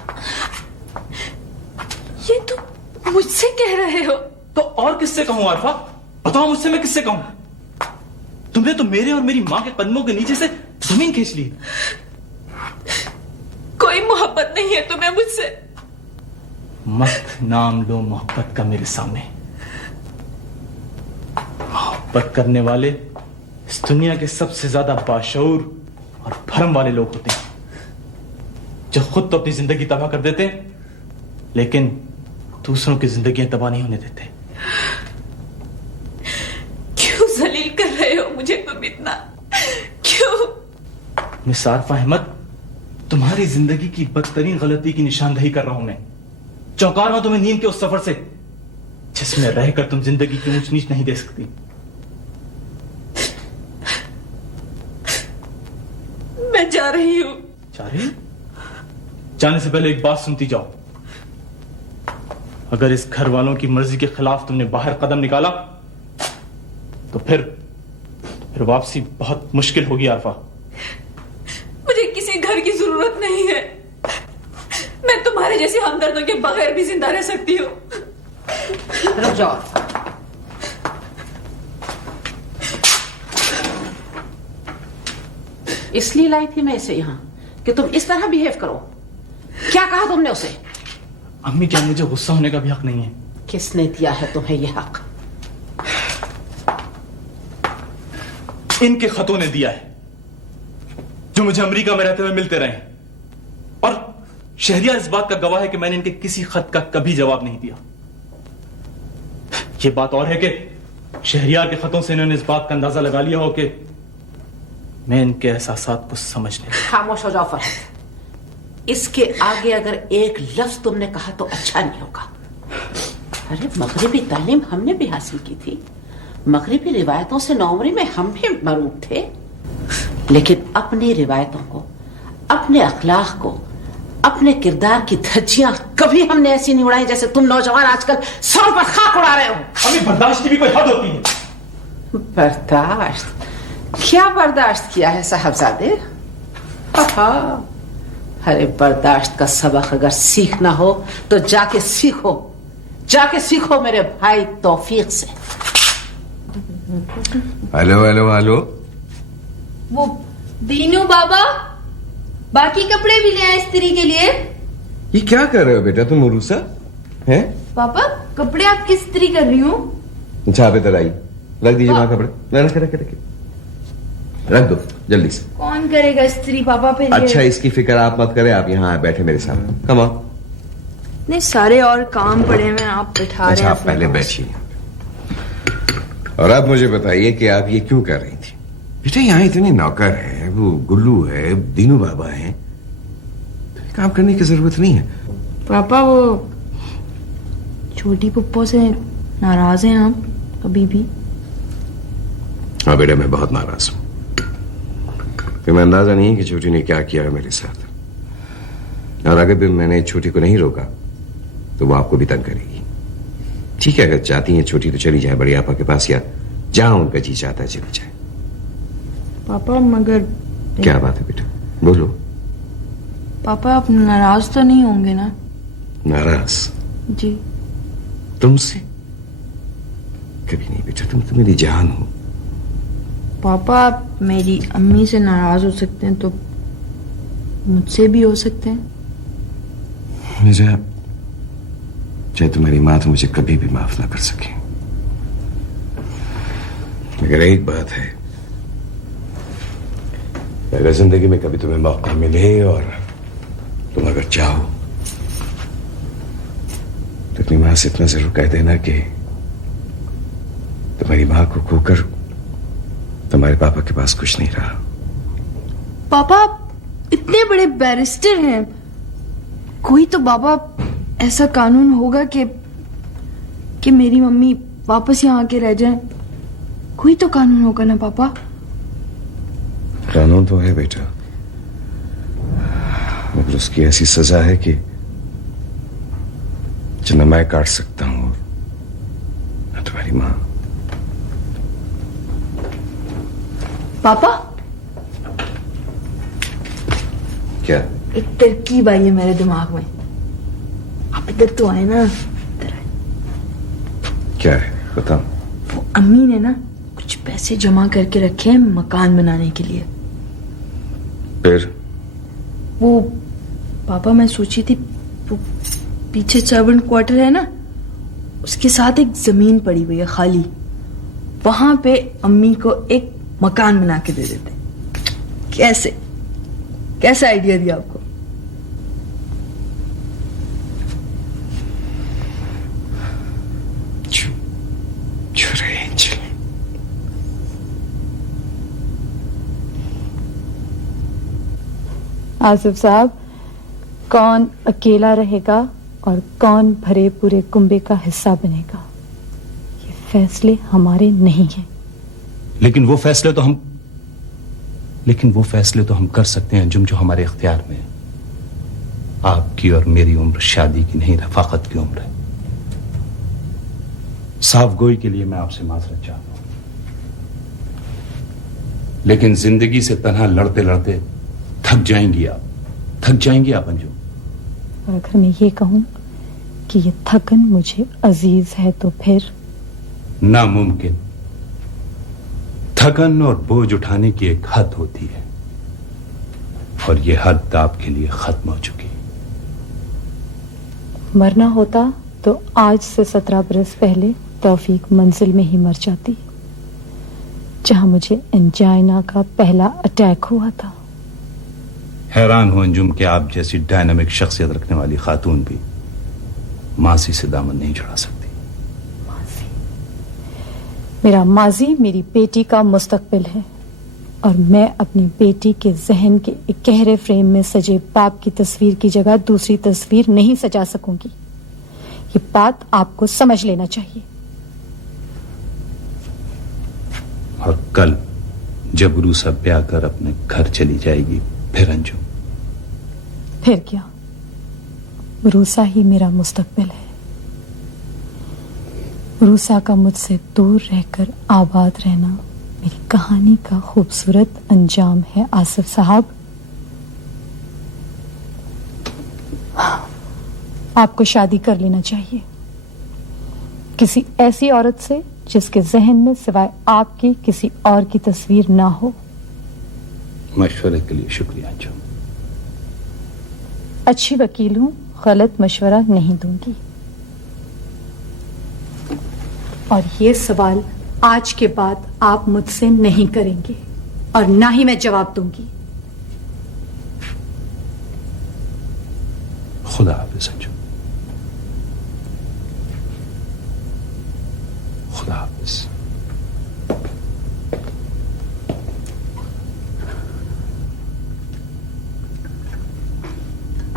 मुझसे कह रहे हो? तो और किससे कहूं आरफा? बताओ मुझसे मैं किससे कहूं? तुमने तो मेरे और मेरी मां के कदमों के नीचे से जमीन खींच ली। कोई मोहब्बत नहीं है तुम्हें मुझसे? मत नाम लो मोहब्बत का मेरे सामने। मोहब्बत करने वाले इस दुनिया के सबसे ज्यादा बाशऊर और भरम वाले लोग होते हैं, जो खुद तो अपनी जिंदगी तबाह कर देते हैं लेकिन दूसरों की जिंदगियां तबाह नहीं होने देते। क्यों जलील कर रहे हो मुझे तुम इतना? क्यों? मिस आरफा अहमद, तुम्हारी जिंदगी की बदतरीन गलती की निशानदेही कर रहा हूं मैं। चौंका रहा हूं तुम्हें नींद के उस सफर से जिसमें रहकर तुम जिंदगी की ऊंच नीच नहीं दे सकती। मैं जा रही हूं। जा रही? जाने से पहले एक बात सुनती जाओ। अगर इस घर वालों की मर्जी के खिलाफ तुमने बाहर कदम निकाला तो फिर वापसी बहुत मुश्किल होगी आरफा। मुझे किसी घर की जरूरत नहीं है। मैं तुम्हारे जैसे हमदर्दों के बगैर भी जिंदा रह सकती हूँ। रुक जाओ। इसलिए लाई थी मैं इसे यहां कि तुम इस तरह बिहेव करो। क्या कहा तुमने उसे? अम्मी, क्या मुझे गुस्सा होने का भी हक नहीं है? किसने दिया है तुम्हें यह हक? इनके खतों ने दिया है, जो मुझे अमेरिका में रहते हुए मिलते रहे। और शहरियार इस बात का गवाह है कि मैंने इनके किसी खत का कभी जवाब नहीं दिया। यह बात और है कि शहरियार के खतों से इन्होंने इस बात का अंदाजा लगा लिया हो कि मैं इनके एहसासात को समझने। खामोश हो जाओ फरहत। इसके आगे अगर एक लफ्ज तुमने कहा तो अच्छा नहीं होगा। अरे मगरिबी तालीम हमने भी हासिल की थी, मगरिबी रिवायतों से नौमरी में हम भी मरूब थे, लेकिन अपनी रिवायतों को, अपने अखलाक को, अपने किरदार की धज्जियां कभी हमने ऐसी नहीं उड़ाई जैसे तुम नौजवान आजकल सर पर खाक उड़ा रहे हो। अभी बर्दाश्त की भी कोई हद होती है। बर्दाश्त? क्या बर्दाश्त किया है साहबजादे? अरे बर्दाश्त का सबक अगर सीखना हो तो जाके सीखो मेरे भाई तौफीक से। Hello hello hello. वो दीनू बाबा बाकी कपड़े भी ले आए इस्त्री के लिए। ये क्या कर रहे हो बेटा तुम उरूसा हैं? पापा कपड़े आपकी इस्त्री कर रही हूँ। अच्छा आप इधर आई, रख दीजिए वहां कपड़े। रख दो। जल्दी से। कौन करेगा स्त्री पापा फिर? अच्छा, इसकी फिक्र आप मत करें, आप यहाँ बैठे मेरे साथ। Come on. नहीं, सारे और काम पड़े हैं, आप बैठा रहे अच्छा, हैं। आप पहले बैठिए और आप मुझे बताइए कि आप ये क्यों कर रही थी? बेटा, यहाँ इतने नौकर है, वो गुल्लू है, दीनू बाबा है, तो काम करने की जरूरत नहीं है। पापा, वो छोटी पुप्पो से नाराज हैं आप अभी भी? हाँ बेटा, मैं बहुत नाराज हूं। तुम्हें अंदाजा नहीं है कि छोटी ने क्या किया है मेरे साथ। और अगर भी मैंने छोटी को नहीं रोका तो वो आपको भी तंग करेगी। ठीक है, अगर चाहती है छोटी तो चली जाए बड़ी आपा के पास, या जहां उनका जी चाहता है चली जाए। पापा मगर क्या बात है बेटा, बोलो। पापा, आप नाराज तो नहीं होंगे ना? नाराज? जी। तुमसे? कभी नहीं बेटा, तुम तो मेरी जान हो। पापा, आप मेरी अम्मी से नाराज हो सकते हैं तो मुझसे भी हो सकते हैं। मेरा चाहे तुम्हारी माँ तो मुझे कभी भी माफ ना कर सके, मगर एक बात है, अगर जिंदगी में कभी तुम्हें मौका मिले और तुम अगर चाहो तो अपनी माँ से इतना जरूर कह देना कि तुम्हारी माँ को खोकर तुम्हारे पापा के पास कुछ नहीं रहा। पापा, आप इतने बड़े बैरिस्टर हैं, कोई तो बाबा ऐसा कानून होगा कि मेरी मम्मी वापस यहाँ आके रह जाए। कोई तो कानून होगा ना पापा? कानून तो है बेटा, मगर उसकी ऐसी सजा है कि जो न मैं काट सकता हूं न तुम्हारी माँ। पापा, क्या? एक तरकीब आई है मेरे दिमाग में। आप इधर तो आए ना। क्या है, बताओ। वो अम्मी ने ना कुछ पैसे जमा करके रखे हैं मकान बनाने के लिए। फिर? वो पापा, मैं सोची थी वो पीछे सर्वेंट क्वार्टर है ना, उसके साथ एक जमीन पड़ी हुई है खाली, वहां पे अम्मी को एक मकान बना के दे देते। कैसे कैसा आइडिया दिया आपको? आसिफ साहब, कौन अकेला रहेगा और कौन भरे पूरे कुंबे का हिस्सा बनेगा, ये फैसले हमारे नहीं हैं। लेकिन वो फैसले तो हम कर सकते हैं जो हमारे इख्तियार में है। आपकी और मेरी उम्र शादी की नहीं, रफाकत की उम्र है। साफ गोई के लिए मैं आपसे माजरत चाहता हूं, लेकिन जिंदगी से तन्हा लड़ते लड़ते थक जाएंगी आप अंजुम। और अगर मैं ये कहूं कि ये थकन मुझे अजीज है तो फिर? नामुमकिन। थकन और बोझ उठाने की एक हद होती है, और ये हद आपके लिए खत्म हो चुकी। मरना होता तो आज से 17 बरस पहले तौफीक मंजिल में ही मर जाती, जहां मुझे एंजाइना का पहला अटैक हुआ था। हैरान हूं अंजुम कि आप जैसी डायनामिक शख्सियत रखने वाली खातून भी मासी से दामन नहीं छुड़ा सकती। मेरा माजी मेरी बेटी का मुस्तकबिल है, और मैं अपनी बेटी के जहन के एक गहरे फ्रेम में सजे बाप की तस्वीर की जगह दूसरी तस्वीर नहीं सजा सकूंगी। ये बात आपको समझ लेना चाहिए। और कल जब रूसा ब्याह कर अपने घर चली जाएगी फिर अंजुम? फिर क्या, रूसा ही मेरा मुस्तकबिल है। रूसा का मुझसे दूर रहकर आबाद रहना मेरी कहानी का खूबसूरत अंजाम है आसिफ साहब। आपको शादी कर लेना चाहिए किसी ऐसी औरत से जिसके जहन में सिवाय आपकी किसी और की तस्वीर ना हो। मशवरे के लिए शुक्रिया अंजुम। अच्छी वकील हूं, गलत मशवरा नहीं दूंगी। और ये सवाल आज के बाद आप मुझसे नहीं करेंगे, और ना ही मैं जवाब दूंगी। खुदा हाफिज अंजुम, खुदा हाफिज।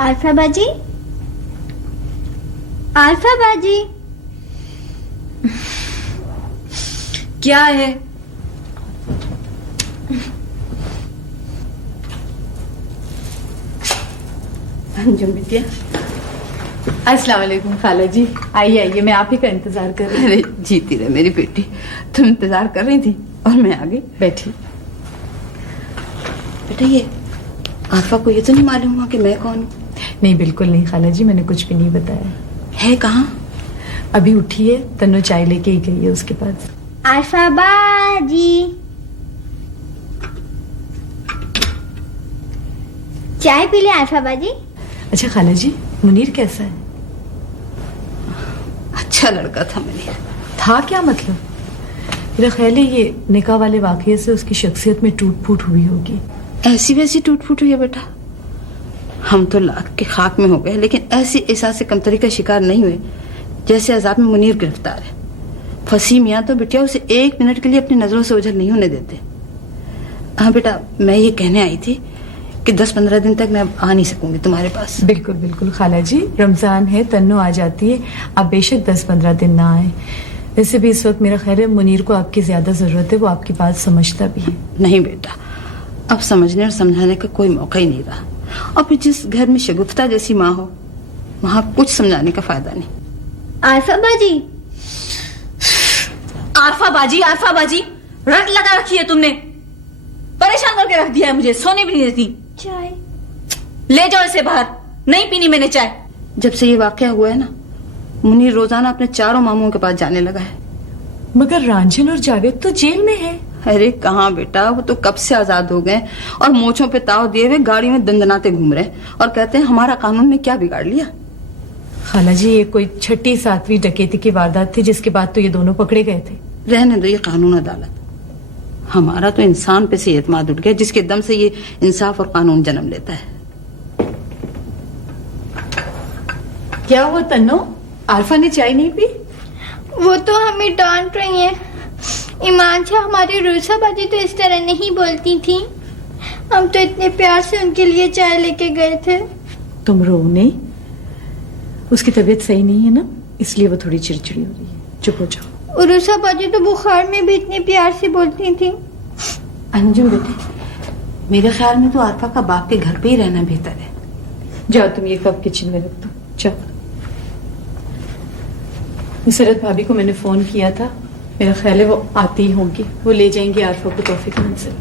आल्फा बाजी, आल्फा बाजी, क्या है? अंजुम बिटिया। अस्सलाम वालेकुम खाला जी। आइए आइए, मैं आप ही का इंतजार कर रही। अरे जीती रहे मेरी बेटी, तुम इंतजार कर रही थी और मैं आ गई। बैठी। बेटा ये आफा को ये तो नहीं मालूम हुआ कि मैं कौन हूँ? नहीं बिल्कुल नहीं खाला जी, मैंने कुछ भी नहीं बताया। है कहाँ? अभी उठी है, तन्नो चाय लेके ही गई है उसके पास। आल्फा बाजी, चाय पी ले आल्फा बाजी। अच्छा खाला जी, मुनीर कैसा है? अच्छा लड़का था मुनीर। था क्या मतलब? मेरा ख्याल है ये निकाह वाले वाकये से उसकी शख्सियत में टूट फूट हुई होगी। ऐसी वैसी टूट फूट हुई है बेटा? हम तो लाख के खाक में हो गए, लेकिन ऐसी एहसास से कमतरी का शिकार नहीं हुए जैसे अजाब में मुनीर गिरफ्तार है। फसी मियाँ तो बिटिया उसे एक मिनट के लिए अपनी नजरों से ओझल नहीं होने देते। हाँ बेटा, मैं ये कहने आई थी कि 10-15 दिन तक मैं आ नहीं सकूंगी तुम्हारे पास। बिल्कुल बिल्कुल खाला जी, रमजान है, तन्नो आ जाती है, आप बेशक 10-15 दिन ना आए। वैसे भी इस वक्त मेरा ख्याल है मुनीर को आपकी ज्यादा जरूरत है, वो आपकी बात समझता भी है। नहीं बेटा, अब समझने और समझाने का कोई मौका ही नहीं रहा। और फिर जिस घर में शगुफ्ता जैसी माँ हो, वहाँ कुछ समझाने का फायदा नहीं। आल्फा बाजी, आल्फा बाजी, आल्फा बाजी, रट लगा रखी है तुमने, परेशान करके रख दिया है मुझे, सोने भी नहीं देती। चाय ले जाओ इसे बाहर, नहीं पीनी मैंने चाय। जब से ये वाकया हुआ है ना, मुनीर रोजाना अपने चारों मामुओं के पास जाने लगा है। मगर रंजन और जावेद तो जेल में है। अरे कहाँ बेटा, वो तो कब से आजाद हो गए और मोछों पे ताव दिए हुए गाड़ी में दंदनाते घूम रहे और कहते हैं हमारा कानून ने क्या बिगाड़ लिया। खाला जी, ये कोई 6ठी-7वीं डकैती की वारदात थी जिसके बाद तो ये दोनों पकड़े गए थे। रहने दो ये कानून अदालत, हमारा तो इंसान पे से एतमाद उठ गया जिसके दम से ये इंसाफ और कानून जन्म लेता है। क्या हुआ तन्नो, आल्फा ने चाय नहीं पी? वो तो हमें डांट रही है। ईमान से हमारी रूसा बाजी तो इस तरह नहीं बोलती थी, हम तो इतने प्यार से उनके लिए चाय लेके गए थे। तुम रो नहीं, उसकी तबीयत सही नहीं है ना, इसलिए वो थोड़ी चिड़चिड़ी हो रही है। चुप हो जाओ। रूसा बाजी तो बुखार में भी इतने प्यार से बोलती थी। अंजुम बेटे, मेरे ख्याल में तो आल्फा का बाप के घर पे ही रहना बेहतर है। जाओ तुम ये कप किचन में रख दो, जाओ। नुसरत भाभी को मैंने फोन किया था, मेरा ख्याल है वो आती ही होंगी, वो ले जाएंगे आल्फा को तौफीक की मंजिल।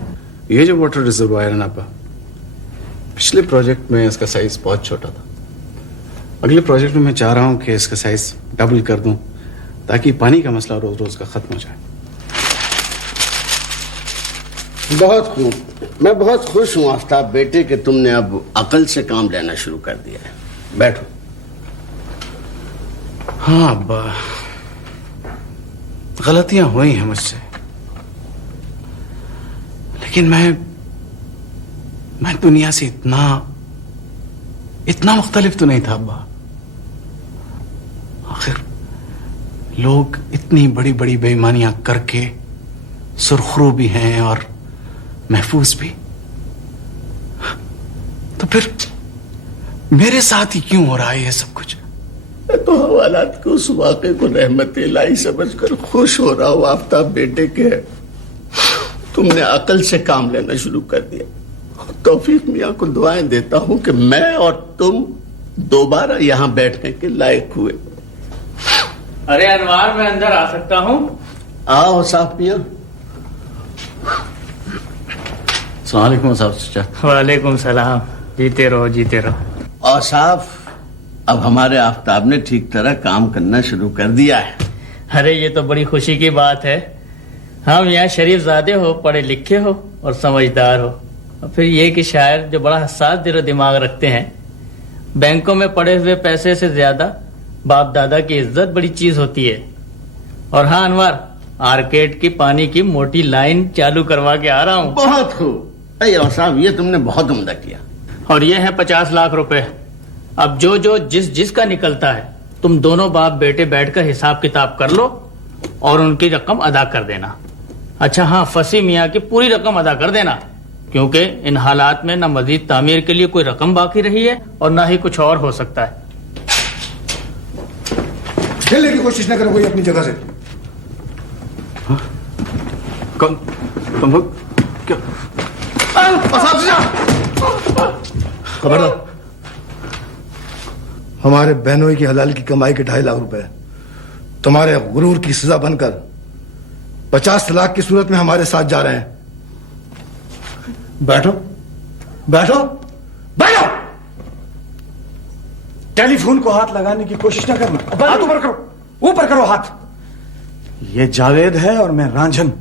ये जो वाटर रिजर्वायर है ना आपा, पिछले प्रोजेक्ट में इसका साइज बहुत छोटा था। अगले प्रोजेक्ट में मैं चाह रहा हूं कि इसका साइज डबल कर दूं ताकि पानी का मसला रोज रोज का खत्म हो जाए। बहुत खूब, मैं बहुत खुश हूं आफ्ताब बेटे कि तुमने अब अकल से काम लेना शुरू कर दिया है। बैठो। हाँ अब्बा, गलतियां हुई हैं मुझसे, लेकिन मैं दुनिया से इतना मुख्तलिफ तो नहीं था अब्बा। आखिर लोग इतनी बड़ी बड़ी बेईमानियां करके सुरखरू भी हैं और महफूज भी, तो फिर मेरे साथ ही क्यों हो रहा है ये सब कुछ? तो हवालात के उस वाक़े को रहमत इलाही समझकर खुश हो रहा हूं आफ्ताब बेटे के तुमने अकल से काम लेना शुरू कर दिया। तौफीक मियाँ को दुआएं देता हूं कि मैं और तुम दोबारा यहाँ बैठने के लायक हुए। अरे अनवार, मैं अंदर आ सकता हूँ? आओ साहब मियाँ। अस्सलामुअलैकुम साहब चाचा। वालेकुम सलाम, जीते रहो जीते रहो। और साहब, अब हमारे आफ्ताब ने ठीक तरह काम करना शुरू कर दिया है। अरे ये तो बड़ी खुशी की बात है। हम यहाँ शरीफ ज़ादे हो, पढ़े लिखे हो और समझदार हो, और फिर ये कि शायर जो बड़ा हसास दिल और दिमाग रखते हैं। बैंकों में पड़े हुए पैसे से ज्यादा बाप दादा की इज्जत बड़ी चीज होती है। और हाँ अनवर, आर्केड की पानी की मोटी लाइन चालू करवा के आ रहा हूँ। बहुत खूब। अरे साहब, ये तुमने बहुत उम्दा किया। और ये है 50 लाख रुपए। अब जो जिसका निकलता है, तुम दोनों बाप बेटे बैठकर हिसाब किताब कर लो और उनकी रकम अदा कर देना। अच्छा हाँ, फंसी मियाँ की पूरी रकम अदा कर देना, क्योंकि इन हालात में न मजीद तामीर के लिए कोई रकम बाकी रही है और न ही कुछ और हो सकता है। खेलने की कोशिश न करो कोई अपनी जगह से। कौन तुम लोग क्या? खबरदार, हमारे बहनों की हलाल की कमाई के 2.5 लाख रुपए तुम्हारे गुरूर की सजा बनकर 50 लाख की सूरत में हमारे साथ जा रहे हैं। बैठो बैठो बैठो। टेलीफोन को हाथ लगाने की कोशिश ना करना। हाथ ऊपर करो, ऊपर करो हाथ। ये जावेद है और मैं रांझन।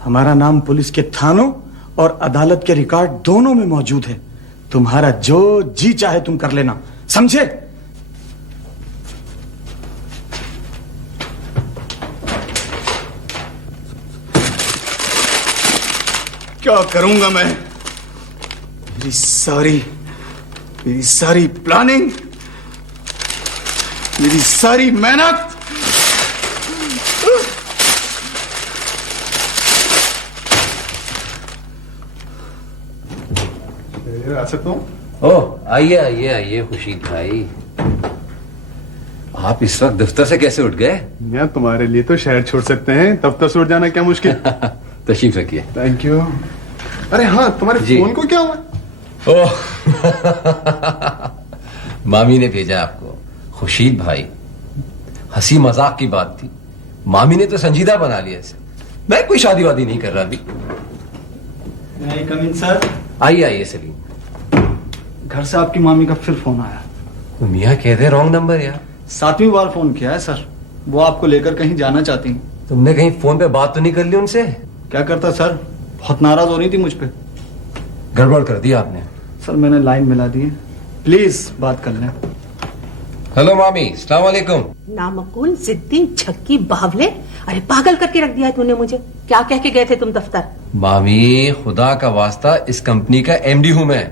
हमारा नाम पुलिस के थानों और अदालत के रिकॉर्ड दोनों में मौजूद है। तुम्हारा जो जी चाहे तुम कर लेना, समझे? क्या करूंगा मैं? मेरी सारी प्लानिंग, मेरी सारी मेहनत आ सकता हूँ? ओह, आइए आइए आइए खुशीद भाई। आप इस वक्त दफ्तर से कैसे उठ गए? यार तुम्हारे लिए तो शहर छोड़ सकते हैं, दफ्तर से उठ जाना क्या मुश्किल। तशरीफ रखिए। Thank you. अरे हाँ, तुम्हारे फोन को क्या हुआ? ओह मामी ने भेजा आपको। खुशीद भाई, हंसी मजाक की बात थी। मामी ने तो संजीदा बना लिया इसे। मैं कोई शादी वादी नहीं कर रहा अभी। कम इन सर। आइए आइए सलीम। घर से आपकी मामी का फिर फोन आया। मियाँ कहते रॉन्ग नंबर यार। 7वीं बार फोन किया है सर। वो आपको लेकर कहीं जाना चाहती हैं। तुमने कहीं फोन पे बात तो नहीं कर ली उनसे? क्या करता सर, बहुत नाराज हो रही थी मुझ पे। गड़बड़ कर दिया आपने। सर मैंने लाइन मिला दी है, प्लीज बात कर लें। हेलो मामी, अस्सलाम वालेकुम। नामकूल, जिद्दी, छक्की, बावले। अरे पागल करके रख दिया है तूने मुझे। क्या कह के गए थे तुम दफ्तर? मामी, खुदा का वास्ता, इस कंपनी का एमडी हूं मैं।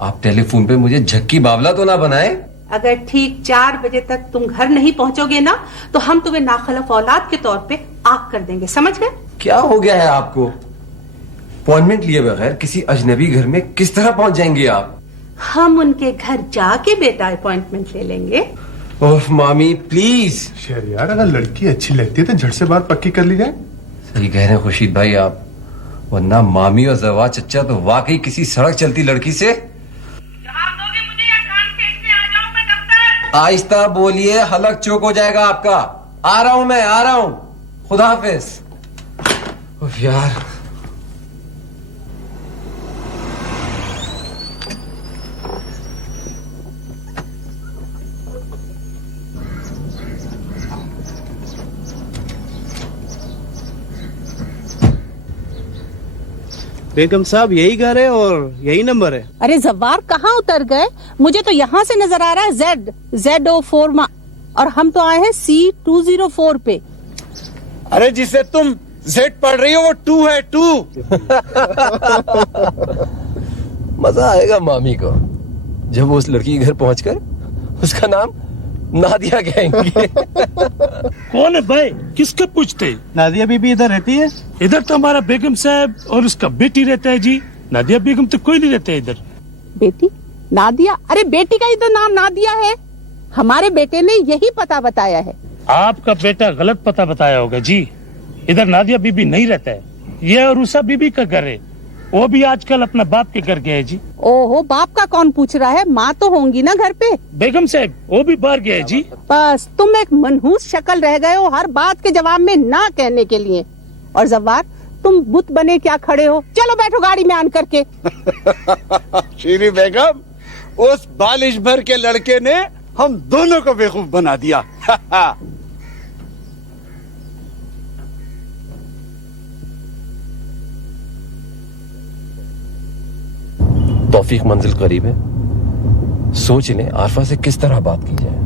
आप टेलीफोन पे मुझे झक्की बावला तो ना बनाए। अगर ठीक 4 बजे तक तुम घर नहीं पहुंचोगे ना, तो हम तुम्हें नाखलफ औलाद के तौर पे आग कर देंगे, समझ गए? क्या हो गया है आपको? अपॉइंटमेंट लिए बगैर किसी अजनबी घर में किस तरह पहुंच जाएंगे आप? हम उनके घर जाके बेटा अपॉइंटमेंट ले लेंगे। ओह मामी प्लीज। शेर यार, अगर लड़की अच्छी लगती है तो झट से बात पक्की कर ली जाए। सही कह रहे हैं खुशीद भाई आप, वरना मामी और जवा चच्चा तो वाकई किसी सड़क चलती लड़की से। आहिस्ता बोलिए, हलक चौक हो जाएगा आपका। आ रहा हूं मैं, आ रहा हूं। खुदा हाफिज। उफ यार, बेगम साहब यही घर है और यही नंबर है। अरे जवार कहाँ उतर गए? मुझे तो यहाँ से नजर आ रहा है ZO4 और हम तो आए हैं C204 पे। अरे जिसे तुम Z पढ़ रही हो वो 2 है, 2। मजा आएगा मामी को जब वो उस लड़की के घर पहुंचकर उसका नाम नादिया कहेंगे। कौन है भाई? किसके पूछते? नादिया बीबी इधर रहती है? इधर तो हमारा बेगम साहब और उसका बेटी रहता है जी। नादिया बेगम तो कोई नहीं रहता है इधर। बेटी नादिया? अरे बेटी का ही तो नाम नादिया है। हमारे बेटे ने यही पता बताया है। आपका बेटा गलत पता बताया होगा जी। इधर नादिया बीबी नहीं रहता है, ये अरूसा बीबी का घर है। वो भी आजकल अपना बाप के घर गया है जी। ओहो, बाप का कौन पूछ रहा है? माँ तो होंगी ना घर पे। बेगम साहब वो भी बाहर गया है जी। बस तुम एक मनहूस शक्ल रह गए हो हर बात के जवाब में ना कहने के लिए। और जवार, तुम बुत बने क्या खड़े हो? चलो बैठो गाड़ी में आन करके। शीरी बेगम, उस बालिश भर के लड़के ने हम दोनों को बेवकूफ बना दिया। तौफीक मंजिल करीब है, सोच लें आरफा से किस तरह बात की जाए।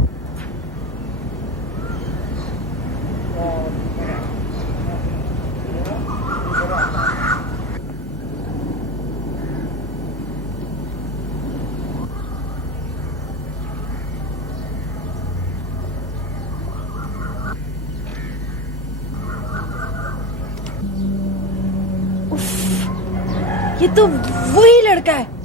ये तो वही लड़का है